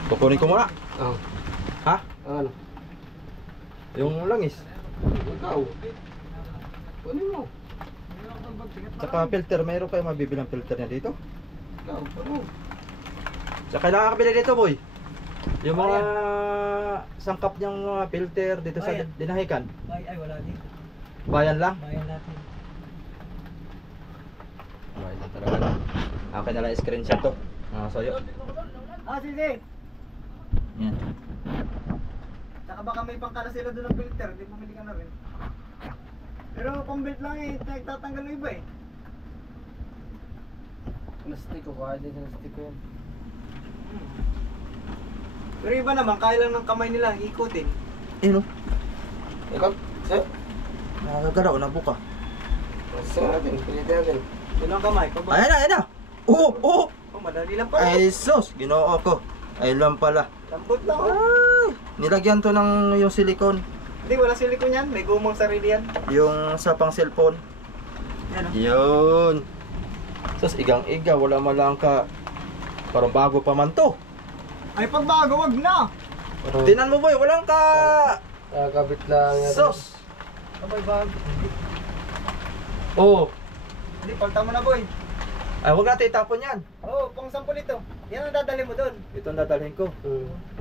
Kukunin ko muna. Oh. Ha? Ano? Yung langis. Ikaw. Kunin mo. Tsaka filter, mayroon kayo mabibilang filter niya dito. Ikaw, ano? Tsaka kailangan kabili dito boy. Yung mga sangkap niyang mga filter dito sa Bayan. dinahikan. Ay, wala din. Bayan lang. Bayan natin. Bayan lang talaga. Akin na lang screenshot to. Soyo. Ah, sige. Yan. Saka baka may pangkala sila doon ng filter, di bumili ka na rin. Pero kung belt lang eh, nagtatanggal ng iba eh. Plastic ko, kaya din sa plastic ko yan. Pero iba naman, kaya lang ng kamay nila ikutin. Ano? Ikaw, sir? Nakagalaw na buka. Sir natin, pilitin natin. Yun ang kamay. Pag Ayan na, ayan na. Oo, oo. oh, madali lang pala. Ay sus, ginoo ko. Ayun lang pala. Lambot lang oh. Ay, nilagyan to ng yung silicone. Hindi, wala silikon yan. May gumang sarili yan. Yung sa pang cellphone. Yan oh. Yun. Sus, igang-iga. Wala malang ka. Parang bago pa man to. Ay, pagbago, wag na! Tinan mo boy, walang ka. Kakabit lang yan. Sus. Abay, bago. Oo. Hindi, palta mo na boy. Ay, huwag natin itapon yan. Oo, pang sample ito. Yan ang dadali mo doon. Ito ang dadalhin ko.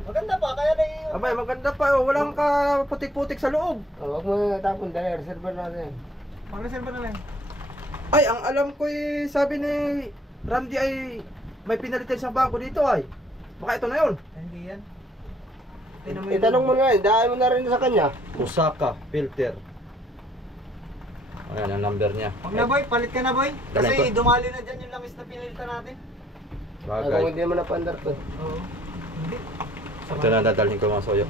Maganda pa, kaya na yung... Abay, maganda pa. Oh. Walang ka putik-putik sa loob. Oh, huwag mo na tapon dahil reserve natin. Pang-reserve na lang. Ay, ang alam ko sabi ni Randy ay may pinalitan siyang bago dito ay. Baka ito na yun. Hindi yan. Itanong mo nga, daan mo na rin sa kanya. Osaka filter. Ayan ang number niya. Huwag na boy, palit ka na boy. Dalhin Kasi ko. dumali na dyan yung langis na pinilitan natin. Kung Bagay. hindi mo na pandar to. Oo. Hindi. Ito na dadalhin ko mga soyo.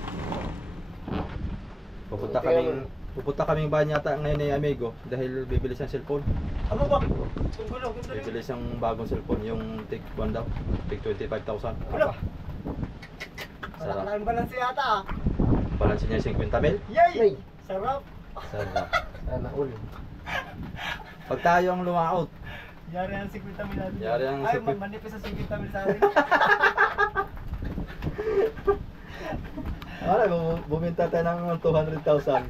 Pupunta kaming bahay yata ngayon ni Amigo dahil bibili siyang cellphone. Ano ba? Kung gulo, kung gulo. Bibili siyang bagong cellphone, yung Tig 1 daw. Tig 25,000. Wala. Sarap. Wala kang balance yata ah. Balansin niya 50 mil. Yay! Ay, Sarap. Sarap. sana uli. Pag tayo ang lumaot, Yari ang 50 mil natin. Yari ang Ay, 50. manipis sa 50 mil sa atin. buminta tayo ng 200,000.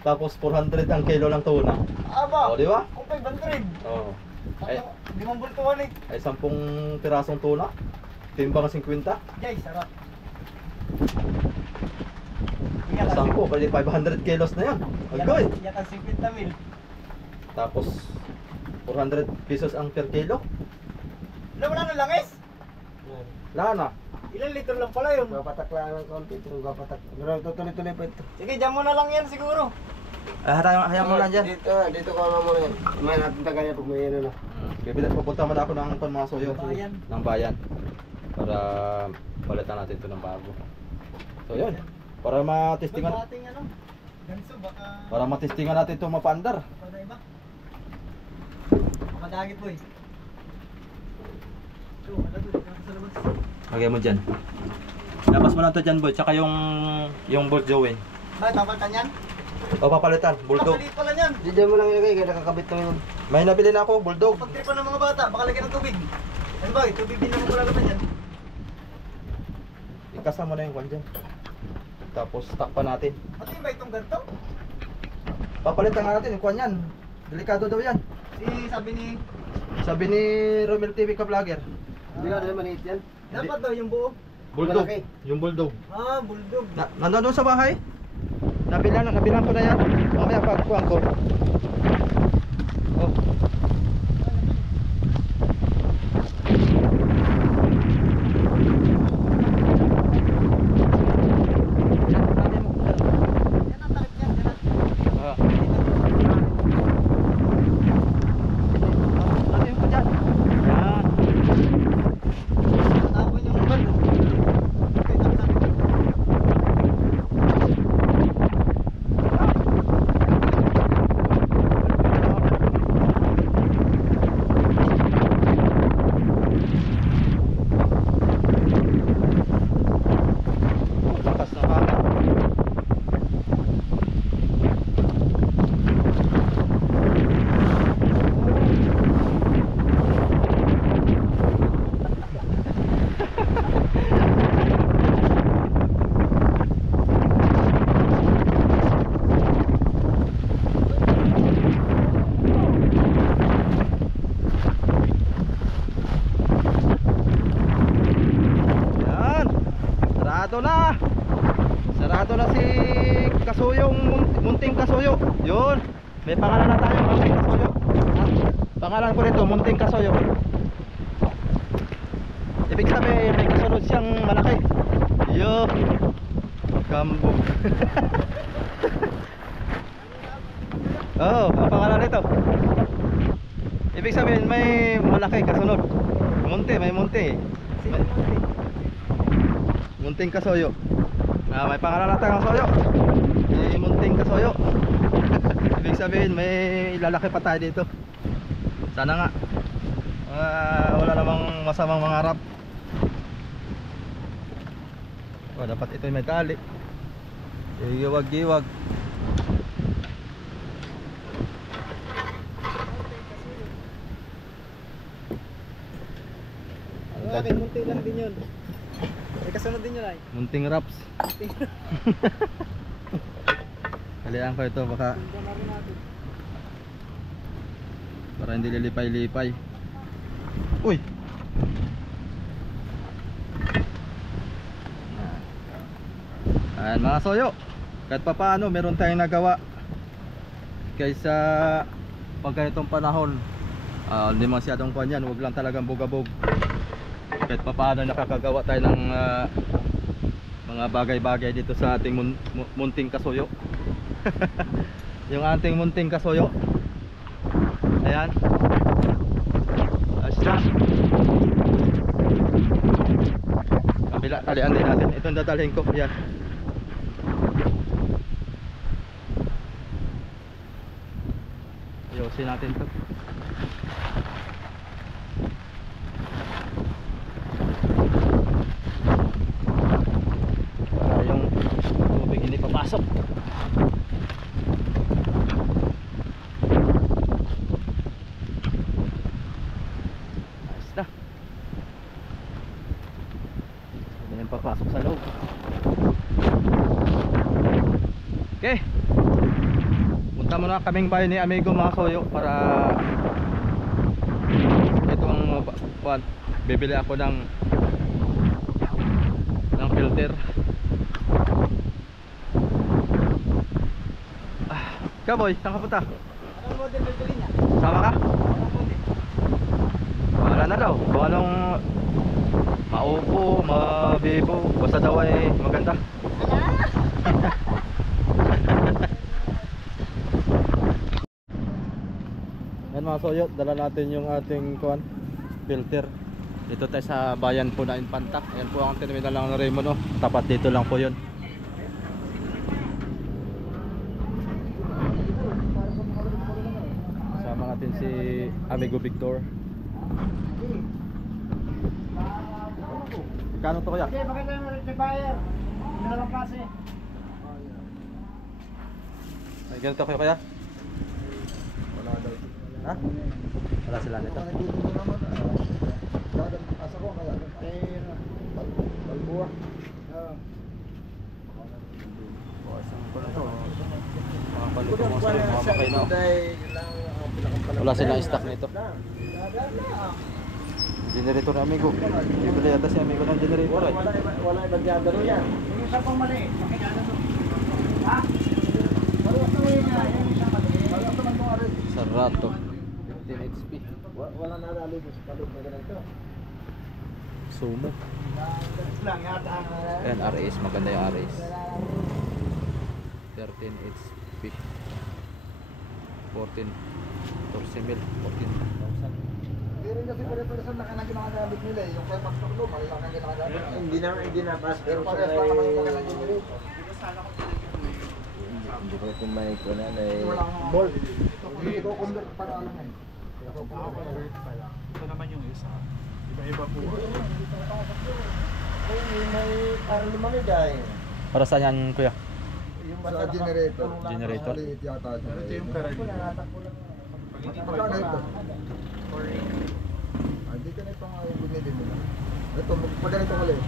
Tapos 400 ang kilo ng tuna. Aba! O, di ba? Kung 500. Oo. Ay, Ay, 5 bultuhan eh. ay 10 pirasong tuna. Timbang 50. Jay, sarap. Ay, 10, bali 500 kilos na yan. Agoy! Yatan 50 mil. Tapos 400 pesos ang per kilo. Wala na langis? Wala na. Ilan litro lang pala yun? Gapatak lang ng konti ito, gapatak. Pero tutuloy-tuloy pa ito. Sige, dyan mo na lang yan siguro. Hayaan mo lang dyan. Dito ka nga muna yan. May natin taga niya pag may ano na. Bibilan, pupunta mo na ako ng panmasoyo. Bayan. Ng bayan. Para palitan natin ito ng bago. So yun. Para matestingan. Ating ano? Ganso, baka... Para matestingan natin ito mapandar. Para iba. Madagit boy. So, wala doon. Sa labas. Lagay mo dyan. Labas mo lang ito dyan, boy. Tsaka yung bolt join. Bakit, papalitan yan? O papalitan, bulldog. Maliit pala yan. Diyan mo lang ilagay, kaya nakakabit na yun. May nabili na ako, bulldog. Pagtripan ng mga bata, baka lagyan ng tubig. Ano ba, tubig din naman wala naman yan. Ikasama na yung kwan dyan. Tapos takpan natin. Pati ba itong ganito? Papalitan nga natin yung kwan yan. Delikado daw yan. Sabi ni Romel TV ka vlogger. Hindi ka naman maliit yan. Dapat daw yung buo. Bulldog. Malaki. Yung bulldog. Ah, bulldog. Nandun sa bahay? Nabilang ko na yan. Mamaya pagkuhan ko. Oh. Yan ang takip yan. Ah. Ano yung dyan? Yan. Tatapon yung bando. Okay, tapos. Lakas ng hangin. Yan. Sarado na. Sarado na si Kasuyong Munting Kasuyo. Yun. May pangalan na tayo, Munting Kasuyo. Pangalan ko nito, Munting Kasuyo. Ibig sabihin, may kasunod siyang malaki. Yo. Kambog. Oh, ang pangalan nito. Ibig sabihin, may malaki kasunod. Munti, may munti. May, Munting Kasuyo. May pangalan na tayong Kasuyo. May Munting Kasuyo. Ibig sabihin may lalaki pa tayo dito. Sana nga. Wala namang masamang mangarap. Dapat ito may tali. Giwag-giwag. Okay, munti lang din yun. May kasunod din yun ay. Munting Raps. Kalian ko ito baka para hindi lilipay-lipay. Uy. Ayan mga soyo. Kahit pa paano meron tayong nagawa. Kaysa pag ganitong panahon, hindi masyadong kuwan yan. Huwag lang talagang bugabog. Kahit pa paano nakakagawa tayo ng mga bagay-bagay dito sa ating Munting Kasuyo. Yung ating Munting Kasuyo. Ayan. Asya. Kabila, talian din natin. Itong dadalhin ko. Yan. Ayusin natin to. Para yung tubig hindi papasok. Ayos na. Hindi na papasok sa loob. Okay. Punta muna kaming bahay ni amigo mga soyo para itong bibili ako ng filter. Kaboy, saan ka punta? Anong model bibili niya? Sama ka? Anong model? Wala na daw. Kung anong maupo, mabibo, basta daw ay maganda. Yan mga soyo, dala natin yung ating filter. Dito tayo sa bayan po na Infanta. Yan po ang terminal ng Raymond, oh. Tapat dito lang po yun. Kasama natin si amigo Victor. Kano to kuya? Okay, bakit yung rectifier? Dalawang klase. May ganito kayo kuya? Wala daw. Ha? Wala sila nito. Asa ko kaya? Balbuwa. Buwasan ko na to. Mga paluto mo sa mga makay na. Wala silang stock nito. Generator na amigo. Bibili yata si amigo ng generator ay. Wala nagdadalo yan. Yung isa pang mali, makikita mo. Ha? Parang ito yun niya, yung isa mali. Parang ito man mo rin. Sarato. 15 HP. Wala nadalo sa palog na ganito. Sumo. Lang yata ang... Ayan, RS. Maganda yung RS. 13 HP. 14 mil. 14,000. Hindi rin kasi pare-paresan na ka na ginagamit nila eh. Yung kay Max Paclo, mali lang ang ginagamit. Hindi na pas Pero parehas lang naman yung mga nag-generate. Hindi ko kung may kunan ay Walang bolt. Hindi ko convert para alam eh. Ito naman yung isa. Iba-iba po. ay may para naman ni dai. Para saan yan kuya? Yung Sa generator. Generator? Maliit yata. Pero ito yung karaniwan. Magkano ito? Hindi ka na ito nga yung binili nila. Ito, pag ganito ka lang.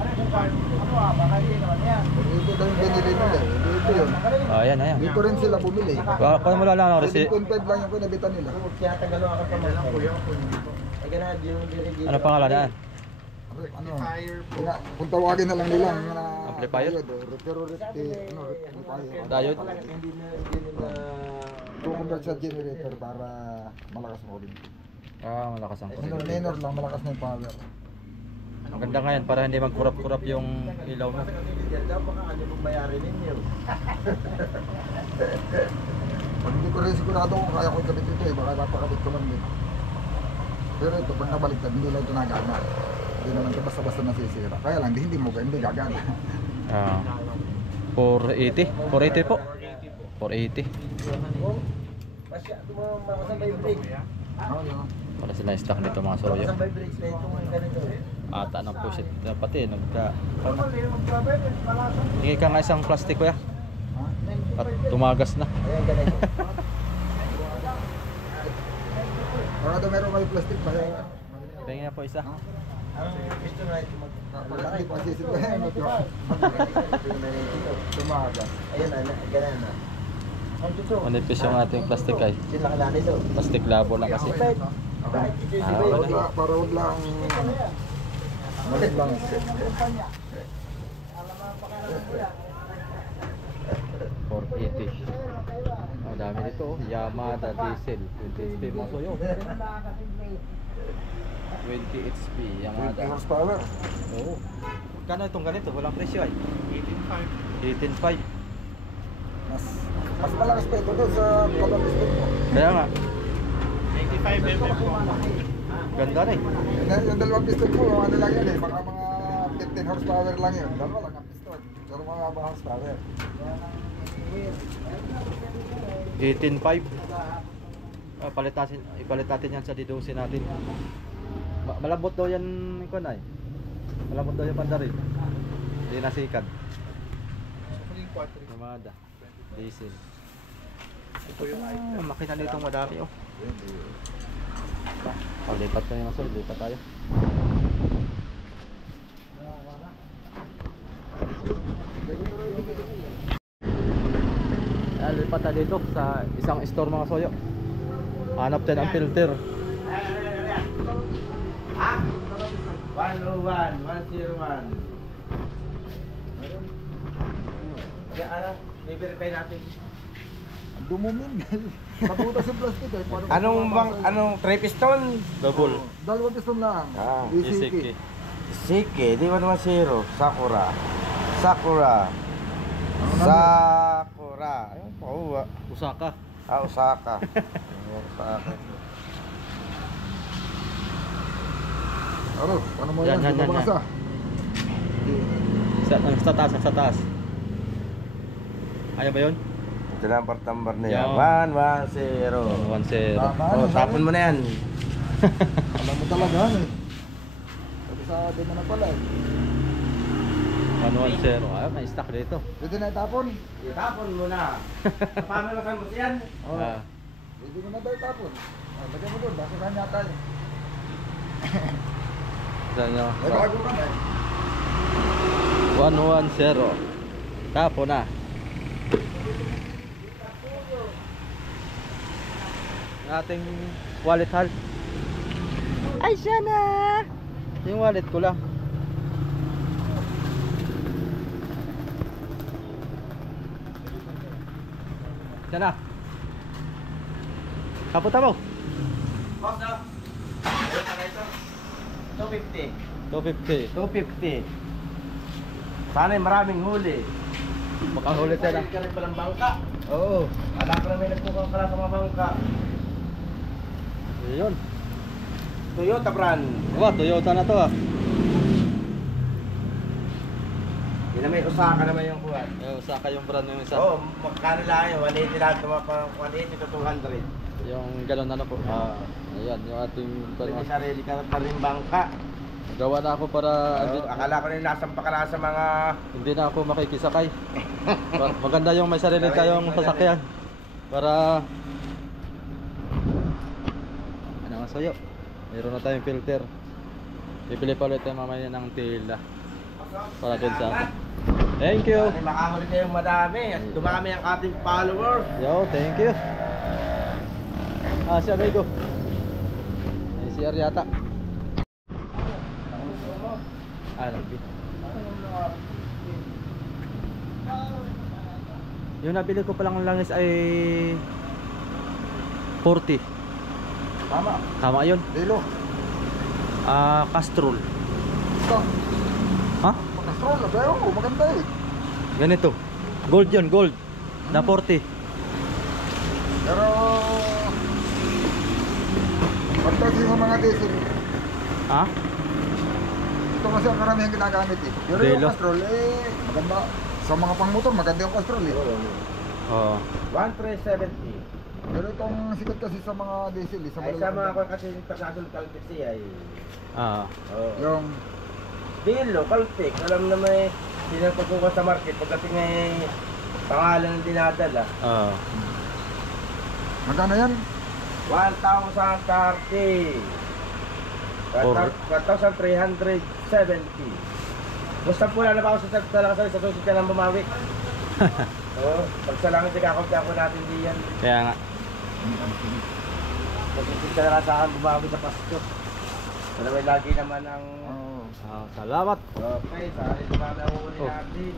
Ano baka hindi naman yan. Ito daw yung binili nila eh. Hindi ito yun. Ayan, ayan. Dito rin sila bumili. Kung mo lang ang receipt. 7.5 lang yung kinabitan nila. Kaya tagalo ako pa man ko yung ay ganun yung dirigir. Ano pangalan yan? Ano? Fire po. Kung tawagin na lang nila ang mga Amplifier? Pero amplifier. Diode? Hindi na Convert sa generator para malakas mo rin. Ah, malakas ang Minor, minor lang, malakas na yung power. Ang ganda nga yan para hindi magkurap-kurap yung ilaw mo. daw baka ano mong bayarin ninyo. Pag hindi ko rin sigurado kung kaya ko ikabit ito eh, baka napakabit ko lang din. Pero ito, pag nabaliktad, hindi lang ito nagana. Hindi naman ito basta-basta nasisira. Kaya lang, hindi gagana. Ah, 480? 480 po? 480. Masya, makasabay break. Oo, yun. Wala sila stock nito mga soyo. Makasabay breaks na itong ganito. Ata ng pusit na pati nagka hingi ka nga isang plastic kuya at tumagas na. Ayan, ganito. Baka daw meron kayo plastic pa. Tingin na po isa. Ang gusto na ito Hindi pa sisip ko. Tumaga. Ayun na, ganun na. Ang totoo. 100 pesos yung ating plastic ay. Sila kalani to. Plastic labo lang kasi. Bakit ito si Ah, Bay? wala. Para wag lang malit lang. 480. Ang dami nito oh. Yamada diesel 20 HP mga soyo. 20 HP 20 Yamada. horsepower. Oo. Kano itong ganito? Walang presyo ay. 18.5. 18.5. Mas malakas pa ito doon sa kabang piston mo. Kaya nga. 85 mm po. Ganda rin. Yung dalawang piston mo, ano lang yan eh. Baka mga 15 horsepower lang yun. Dalawa lang ang piston. Pero mga horsepower. 18.5. Ipalit natin yan sa didosin natin. Malambot daw yan ko na eh. Malambot daw yung panda rin. Hindi nasikat. Yamada diesel. Ito yung item. Makina nito madami oh. Lipat tayo mga soy, lipat tayo. Lilipat na dito sa isang store mga soyo. Hanap din ang filter. 101, 101. Kaya ano, i-verify natin. Ang dumumin. Pabutas yung plastic eh. Anong 3 piston? Double. Dalawang piston lang. Ah, Isiki. Sike, di ba naman zero? Sakura. Sakura. Ano Sakura. Ayun po, Osaka. Osaka. Osaka. Ano? Paano mo Yan, yan? yan, yan, Lumabasa. Sa taas, sa taas. Ayaw ba yun? Ito na ang part number niya. Yan. 110. 1-0. Tama. Oh, tapon mo na yan. Alam mo talaga eh. Sabi sa atin na pala eh. 1-1-0. Ayaw, may stock dito. Pwede na itapon. Itapon mo na. Paano nakan mo yan? Oh. Ah. Pwede mo na daw itapon. Lagyan mo doon. Bakit kanya tayo? Saan nyo? May bago ka na eh. 1-1-0. Tapo na. Ang ating wallet hal. Ay, siya na! Yung wallet ko lang. Siya na. Kapunta mo. Boss, no? Ayun na ito. 250. 250. 250. Sana'y maraming huli. Makahulit yan ah. Ka rin palang bangka. Oo. Wala ko na may nagpukang kala sa mga bangka. Yun. Toyota brand. Aba, Toyota na to ah. Yun na may Osaka naman yung kuhan. Osaka yung brand yung isa. Oo, magkano lang yun. 180 lahat naman pa. 180 to 200. Yung galon ano po. Ayan, yung ating Pwede sarili ka pa rin bangka. gawa na ako para Akala ko na nasampa ka na sa mga... hindi na ako makikisakay. Maganda yung may sarili tayong sasakyan. Para ano nga sayo. Meron na tayong filter. Bibili pa ulit tayo mamaya ng tila. Para dun sa thank you. Sana makahuli kayong madami at dumami ang ating followers. Yo, thank you. Si amigo. Ay, si Ariata. Lagi. Yung nabili ko palang langis ay 40. Tama. Tama yun. Dilo. Castrol. Ito. Ha? Makastrol na pero maganda eh. Ganito. Gold yun, gold. Na 40. Pero pagdating sa mga diesel, Ha? ito kasi ang karamihan ginagamit eh. Pero Dilo. yung Castrol eh, maganda. Sa mga pangmotor, maganda yung Castrol eh. Oo. 1370. Pero itong sikat kasi sa mga diesel eh. Ay sa mga kasi international Caltex ay... Oh. yung Dilo, Caltex. Alam na may sinapagkuha sa market pagdating ay pangalan ng dinadala. magkano yan? 1,030. 1,370. Gusto po na ba ako sa talaga sa susunod ka lang bumawi? Oo, pag sa langit ikakauti natin diyan. Kaya nga. Pag-isip ka na sa akin bumawi sa Pasko. Pero may lagi naman ang... Salamat. Okay, saan naman ang huli natin?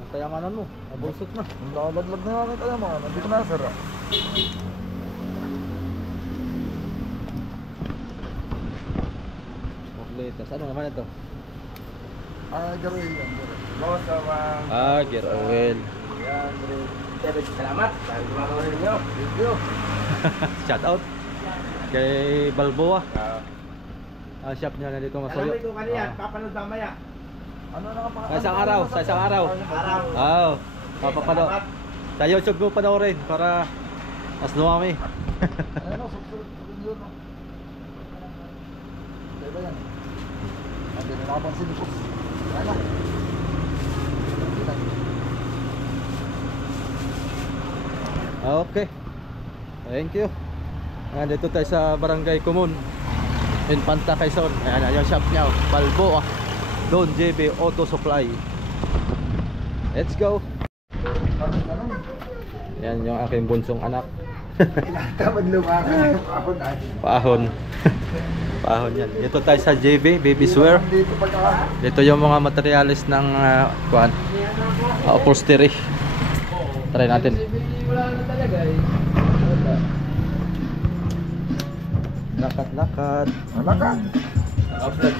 Ang kayamanan mo. Nabulsot na. Ang lalaglag na namin tayo mga. Nandito na sir. Latest. Ano naman ito? Gawin yan. Most of Gear oil. yan, salamat. Dahil gumagawa ninyo. Thank you. Shout out kay Balboa. Ang shop niya na dito Alam Masoyo. mo ito kanina, papanood mamaya. Ano na nga Sa isang araw, sa isang araw. Araw. Oo. Papapano. Sa YouTube mo panoorin para mas lumami. Ano, susunod yun. Diba yan? Hindi na nakapansin ko. Ano? Okay. Thank you. Nandito tayo sa Barangay Kumun. Infanta Quezon. Ayan, yung shop niya. Balboa. Don JB Auto Supply. Let's go. Yan yung aking bunsong anak. Tamad lumakan yung ahon ay. Paahon. Paahon yan. Dito tayo sa JB, Baby's Wear. Dito pagka Dito yung mga materialis ng upholstery. Try natin. Wala na talaga eh. Lakat-lakat. wala ka. Naka-vlog.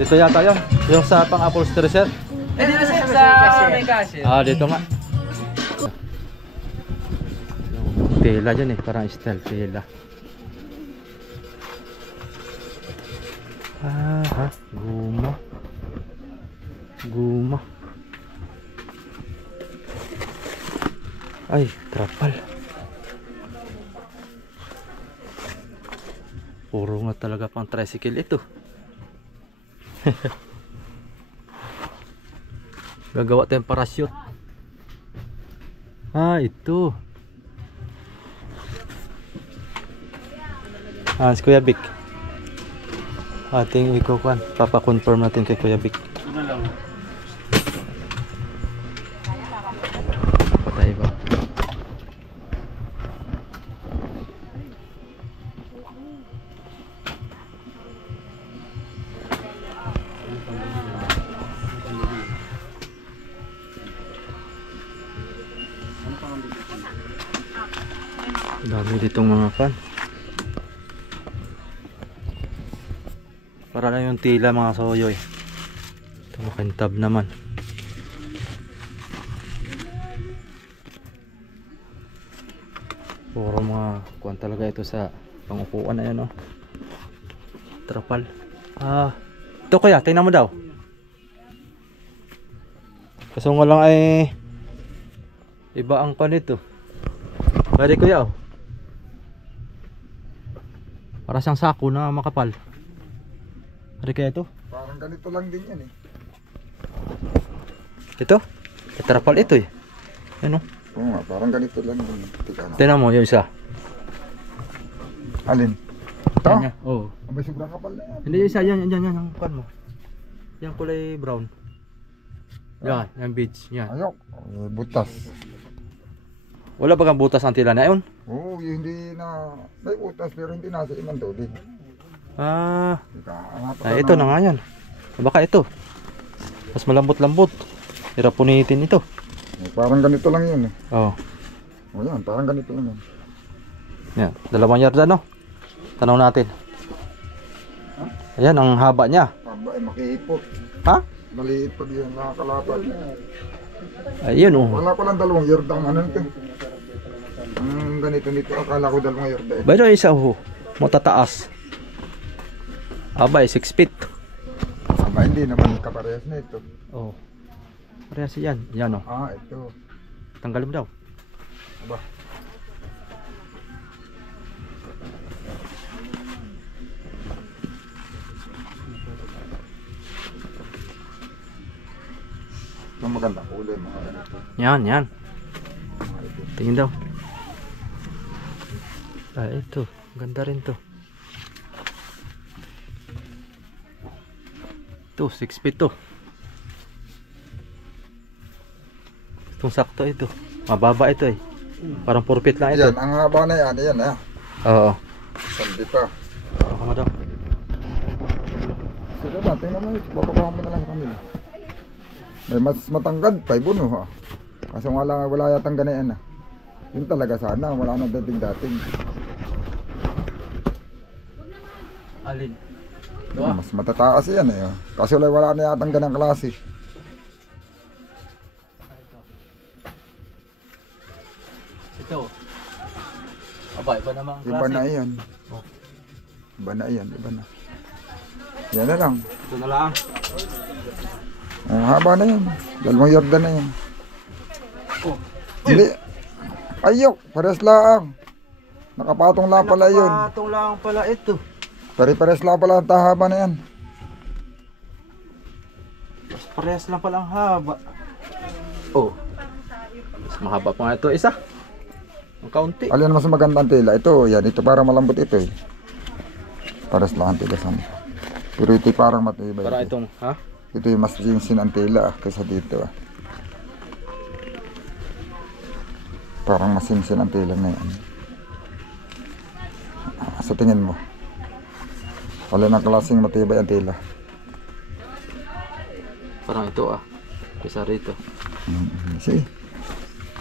Dito yata yun. Yung sa pang upholstery, sir. Eh, dito sir sa may cashier. Ah, dito nga. Tela dyan eh. Parang style tela. Ah, ha? Guma. Guma. Ay, trapal. Puro nga talaga pang tricycle ito. Gagawa tayong parachute. Ah, ito. Ah, si Kuya Vic. Ating ikukuhan. Papa-confirm natin kay Kuya Vic. Patay ba? Dami ditong mga fan. Para lang yung tila mga soyoy. Ito makintab naman. Puro mga kuwan talaga ito sa pangupuan na yan, oh. Trapal. Ah, ito kuya, tingnan mo daw. Kaso nga lang ay iba ang pan ito. Pwede kuya, oh. Para siyang sako na makapal. Pwede kaya ito? Parang ganito lang din yan eh. Ito? Trapal ito eh. Ano? Oo nga, parang ganito lang din. Tika na. Tingnan mo yung isa. Alin? Ito? Yan, oo. Abay, sobrang kapal na yan. Hindi yung isa, yan, ang pan mo. Yan kulay brown. Yan, yung beads, yan. Ayok. Butas. Wala ba kang butas ang tila na yun? Oo, hindi na... May butas pero hindi nasa imang tubig. Ah, Tika, hanap ay, ito na nga yan. Baka ito. Mas malambot-lambot. Hirap punitin ito. Parang ganito lang yun eh. Oo. O yan, parang ganito lang yan. Yan, 2 yarda no? Tanaw natin. Ayan, ang haba niya. Aba, ay makiipot. Ha? Maliit pag yun, nakakalapad. Ayun oh. Wala palang 2 yarda ang ano nito. Ang ganito nito, akala ko 2 yarda eh. Bayro isa ho. Matataas. Abay, 6 feet. Aba, hindi naman kaparehas na ito. Oh. Parehas yan. Yan oh. Ah, ito. Tanggalin mo daw. Aba. Ito maganda kulay mga ganito. Yan. Tingin daw. Ah, ito. Ganda rin to. Ito, 6 feet to. Itong sakto ito. Mababa ito eh. Parang 4 feet lang ito. Yan, ang haba na yan. Ayan ah. Oo. Sandi pa. Baka mo daw. Sige ba, tingnan mo. Bababa mo na lang kami. May mas matangkad, 5 uno ha. Kasi wala yatang ganyan ah. Yun talaga sana, wala nang dating-dating. Alin? Mas matataas yan eh. Oh. Kasi wala na yatang ganang klase. Ito. Aba, iba namang klase. Iba na yan. Oh. Iba na yan, iba na. Yan na lang. Ito na lang. Ang haba na yan. 2 yarda na yan. Oh. Hindi. Ayok, pares lang. Nakapatong lang pala yun. Nakapatong lang pala ito. Pare-pares lang pala ang tahaba na yan. Mas parehas lang pala ang haba. Oh. Mas mahaba pa nga ito isa. Ang kaunti. Alin mas magandang tela? Ito, yan. Ito parang malambot ito eh. Pares lang ang tela sa mga. Pero ito parang matibay. Para ito. itong, ha? Ito yung mas jinsin ang tela kaysa dito ah. Parang masinsin ang tila na yan. Sa tingin mo? Wala ng klaseng matibay ang tila. Parang ito Kesa rito. Sige.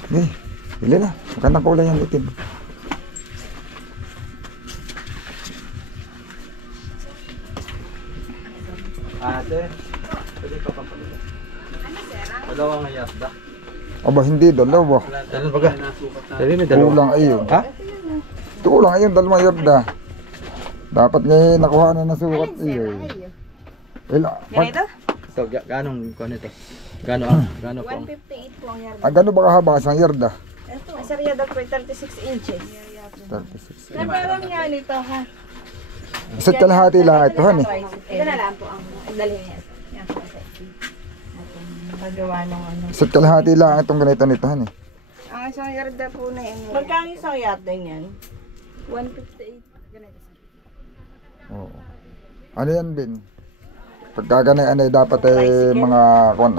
Okay. Bili na. Magandang kulay yan itim. Ate, pwede pa pampalita. Dalawang yarda. Aba, hindi. Dalawa. Dalan baga. Sabi may dalawa. Kulang ayun. Ha? Kulang ayun. Dalawang yarda. Dapat ngayon nakuha na ng sukat. Iyo. Ganito? So, ganong kuha nito? Gano po? 158 po ang yarda. Gano'n ba kahaba isang yarda? Ang sariyada po ay 36 inches. 36. Nagkaroon nga nito ha. Isa't kalahati lang ito, han eh. Ito na lang po ang dali niya. Yan po sa magawa ng ano. Isa't kalahati lang itong ganito nito, han eh. Ang isang yarda po na yun. Magkano isang yarda niyan? 158. Ganito. Oo. Ano yan, Bin? Pagka ganun, ano dapat mga kuwan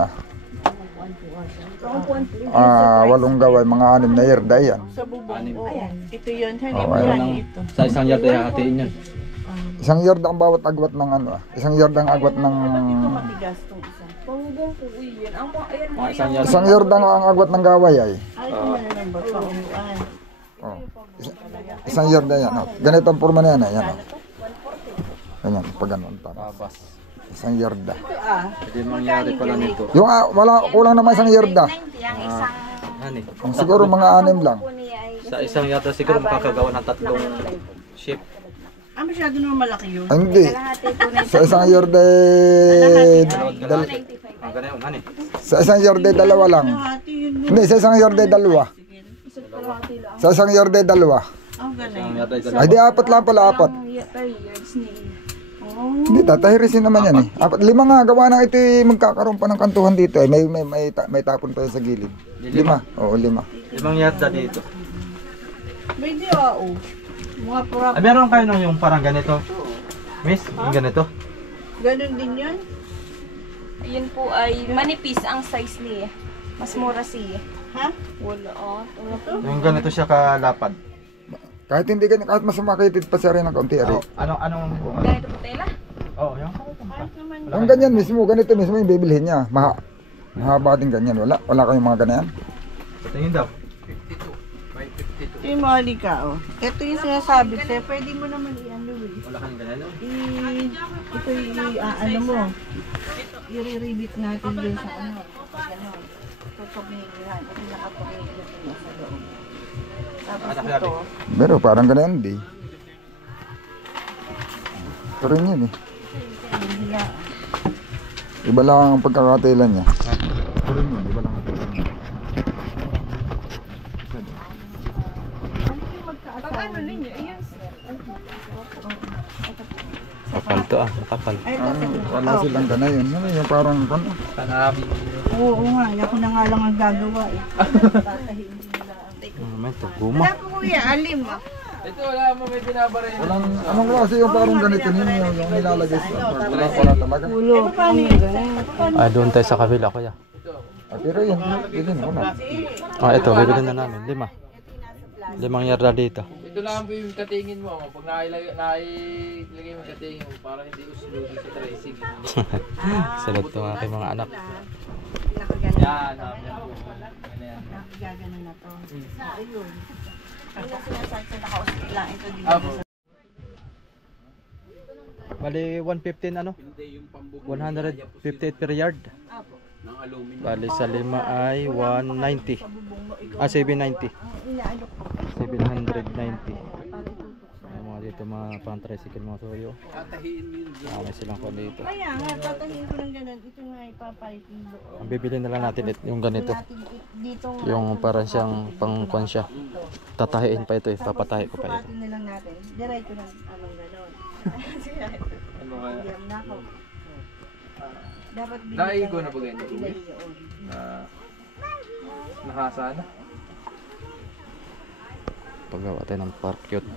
walong gaway, mga 6 na yarda yan. Sa bubong. Ayan. Ito yun. Hani Oo, mo ayan. yan ito. Sa isang yarda hatiin yun. Isang yarda ang bawat agwat ng ano Isang yarda ang agwat ng... Ito matigas tong isa. Pangubong po yun. Ang ayan mo Isang yarda. Isang yarda ang agwat ng gaway ay. Ay, ito na lang ba? Pangubuan. Oh. Isang yarda yan. Oh. Ganito ang forma na yan. Yan, oh. Ganyan, pag ganun. Babas. Isang yarda. Hindi mangyari pala nito. Yung wala, kulang naman isang yarda. Ang isang Hani. Siguro mga 6 lang. po niya ay... Sa isang yarda siguro makakagawa ng 3 ship. Ah, masyado naman malaki yun. Ay, hindi. Kalahati po na Sa isang yarda Ganyan, hani. sa isang yarda dalawa lang. kalahati yun. Hindi, sa isang yarda dalawa. Isa't kalahati lang. Sa isang yarda dalawa. Ang ganun. Isang yarda ay Ay, di 4 lang pala, 4. Ang yards ni... Oh. Hindi, tatahirisin naman yan eh. 4, 5 nga, gawa ng ito eh, magkakaroon pa ng kantuhan dito eh. May tapon pa yan sa gilid. 5. Oo, 5. 5 yarda dito. May di oh. Mga pura. Ah, meron kayo nung yung parang ganito? Miss, yung ganito? Ganun din yun. Yun po ay manipis ang size niya. Mas mura siya. Ha? Wala Yung ganito siya kalapad. Kahit hindi ganyan, kahit mas makitid pa siya rin ng kaunti. Oh, anong Ganito po tela? Oh, yung Yung ganyan mismo, ganito mismo yung bibilhin niya. Mahaba din ganyan. Wala kayong mga ganyan. tingin daw. Yung mali ka oh. Ito yung sinasabi sa'yo. Pwede mo naman i-ano eh. Wala kang ganyan, no? Ito yung ano mo. I-re-rebit natin dun sa ano. Ganon. Tutugnihan. Ito nakatugnihan na sa loob. Tapos ito. Pero parang ganyan di. Ito rin yun eh. Hiya. Iba lang ang pagkakatilan niya. Ito rin yun, iba lang ang pagkakatilan niya. Pag-ano ninyo? Ayan. Kapal to kapal. Ay, ito. Wala silang gana yun. Ano yung parang ano? Kanabi. Oo nga. Ako na nga lang ang gagawa eh. Tatahin nila. May to, guma. Wala po kuya. Alim ah. Ito wala mo may binabaray. Walang, anong klase yung parang ganito ninyo yung nilalagay sa wala talaga. Ulo. Eh, paano yun? Paano? Ah, doon tayo sa kabila, kuya. Pero yun, bilhin ko na. Ah, ito, bibilin na namin. 5 yarda dito. Ito lang po yung katingin mo. Pag nailagay mo yung katingin mo para hindi usulugin sa tracing. Salat to aking mga anak. Nakaganan. Yan, yan po. Yan. Nakaganan na to. Ayun. Ayun ang sinasabi sa nakausap lang. Ito din. Apo. Bali 115 ano? 158 per yard. Apo. Bali sa 5 ay 190. Ah, 790. Inaano ko. 790. Ay, mga dito mga pang-tricycle mga suyo. May silang kuha dito. Kaya nga, tatahin ko ng ganun. Ito nga ipapaitin doon. Ang bibili na lang natin yung ganito. Dito Yung parang siyang pang-kuan siya. Tatahiin pa ito eh. Papatahi ko pa ito. sukatin na lang natin. Diretso ng anong ganun. Ano kaya? Diyan na ako. Dapat Naigo na ba ganyan? yun. Nakasa na. Paggawa tayo ng park cute.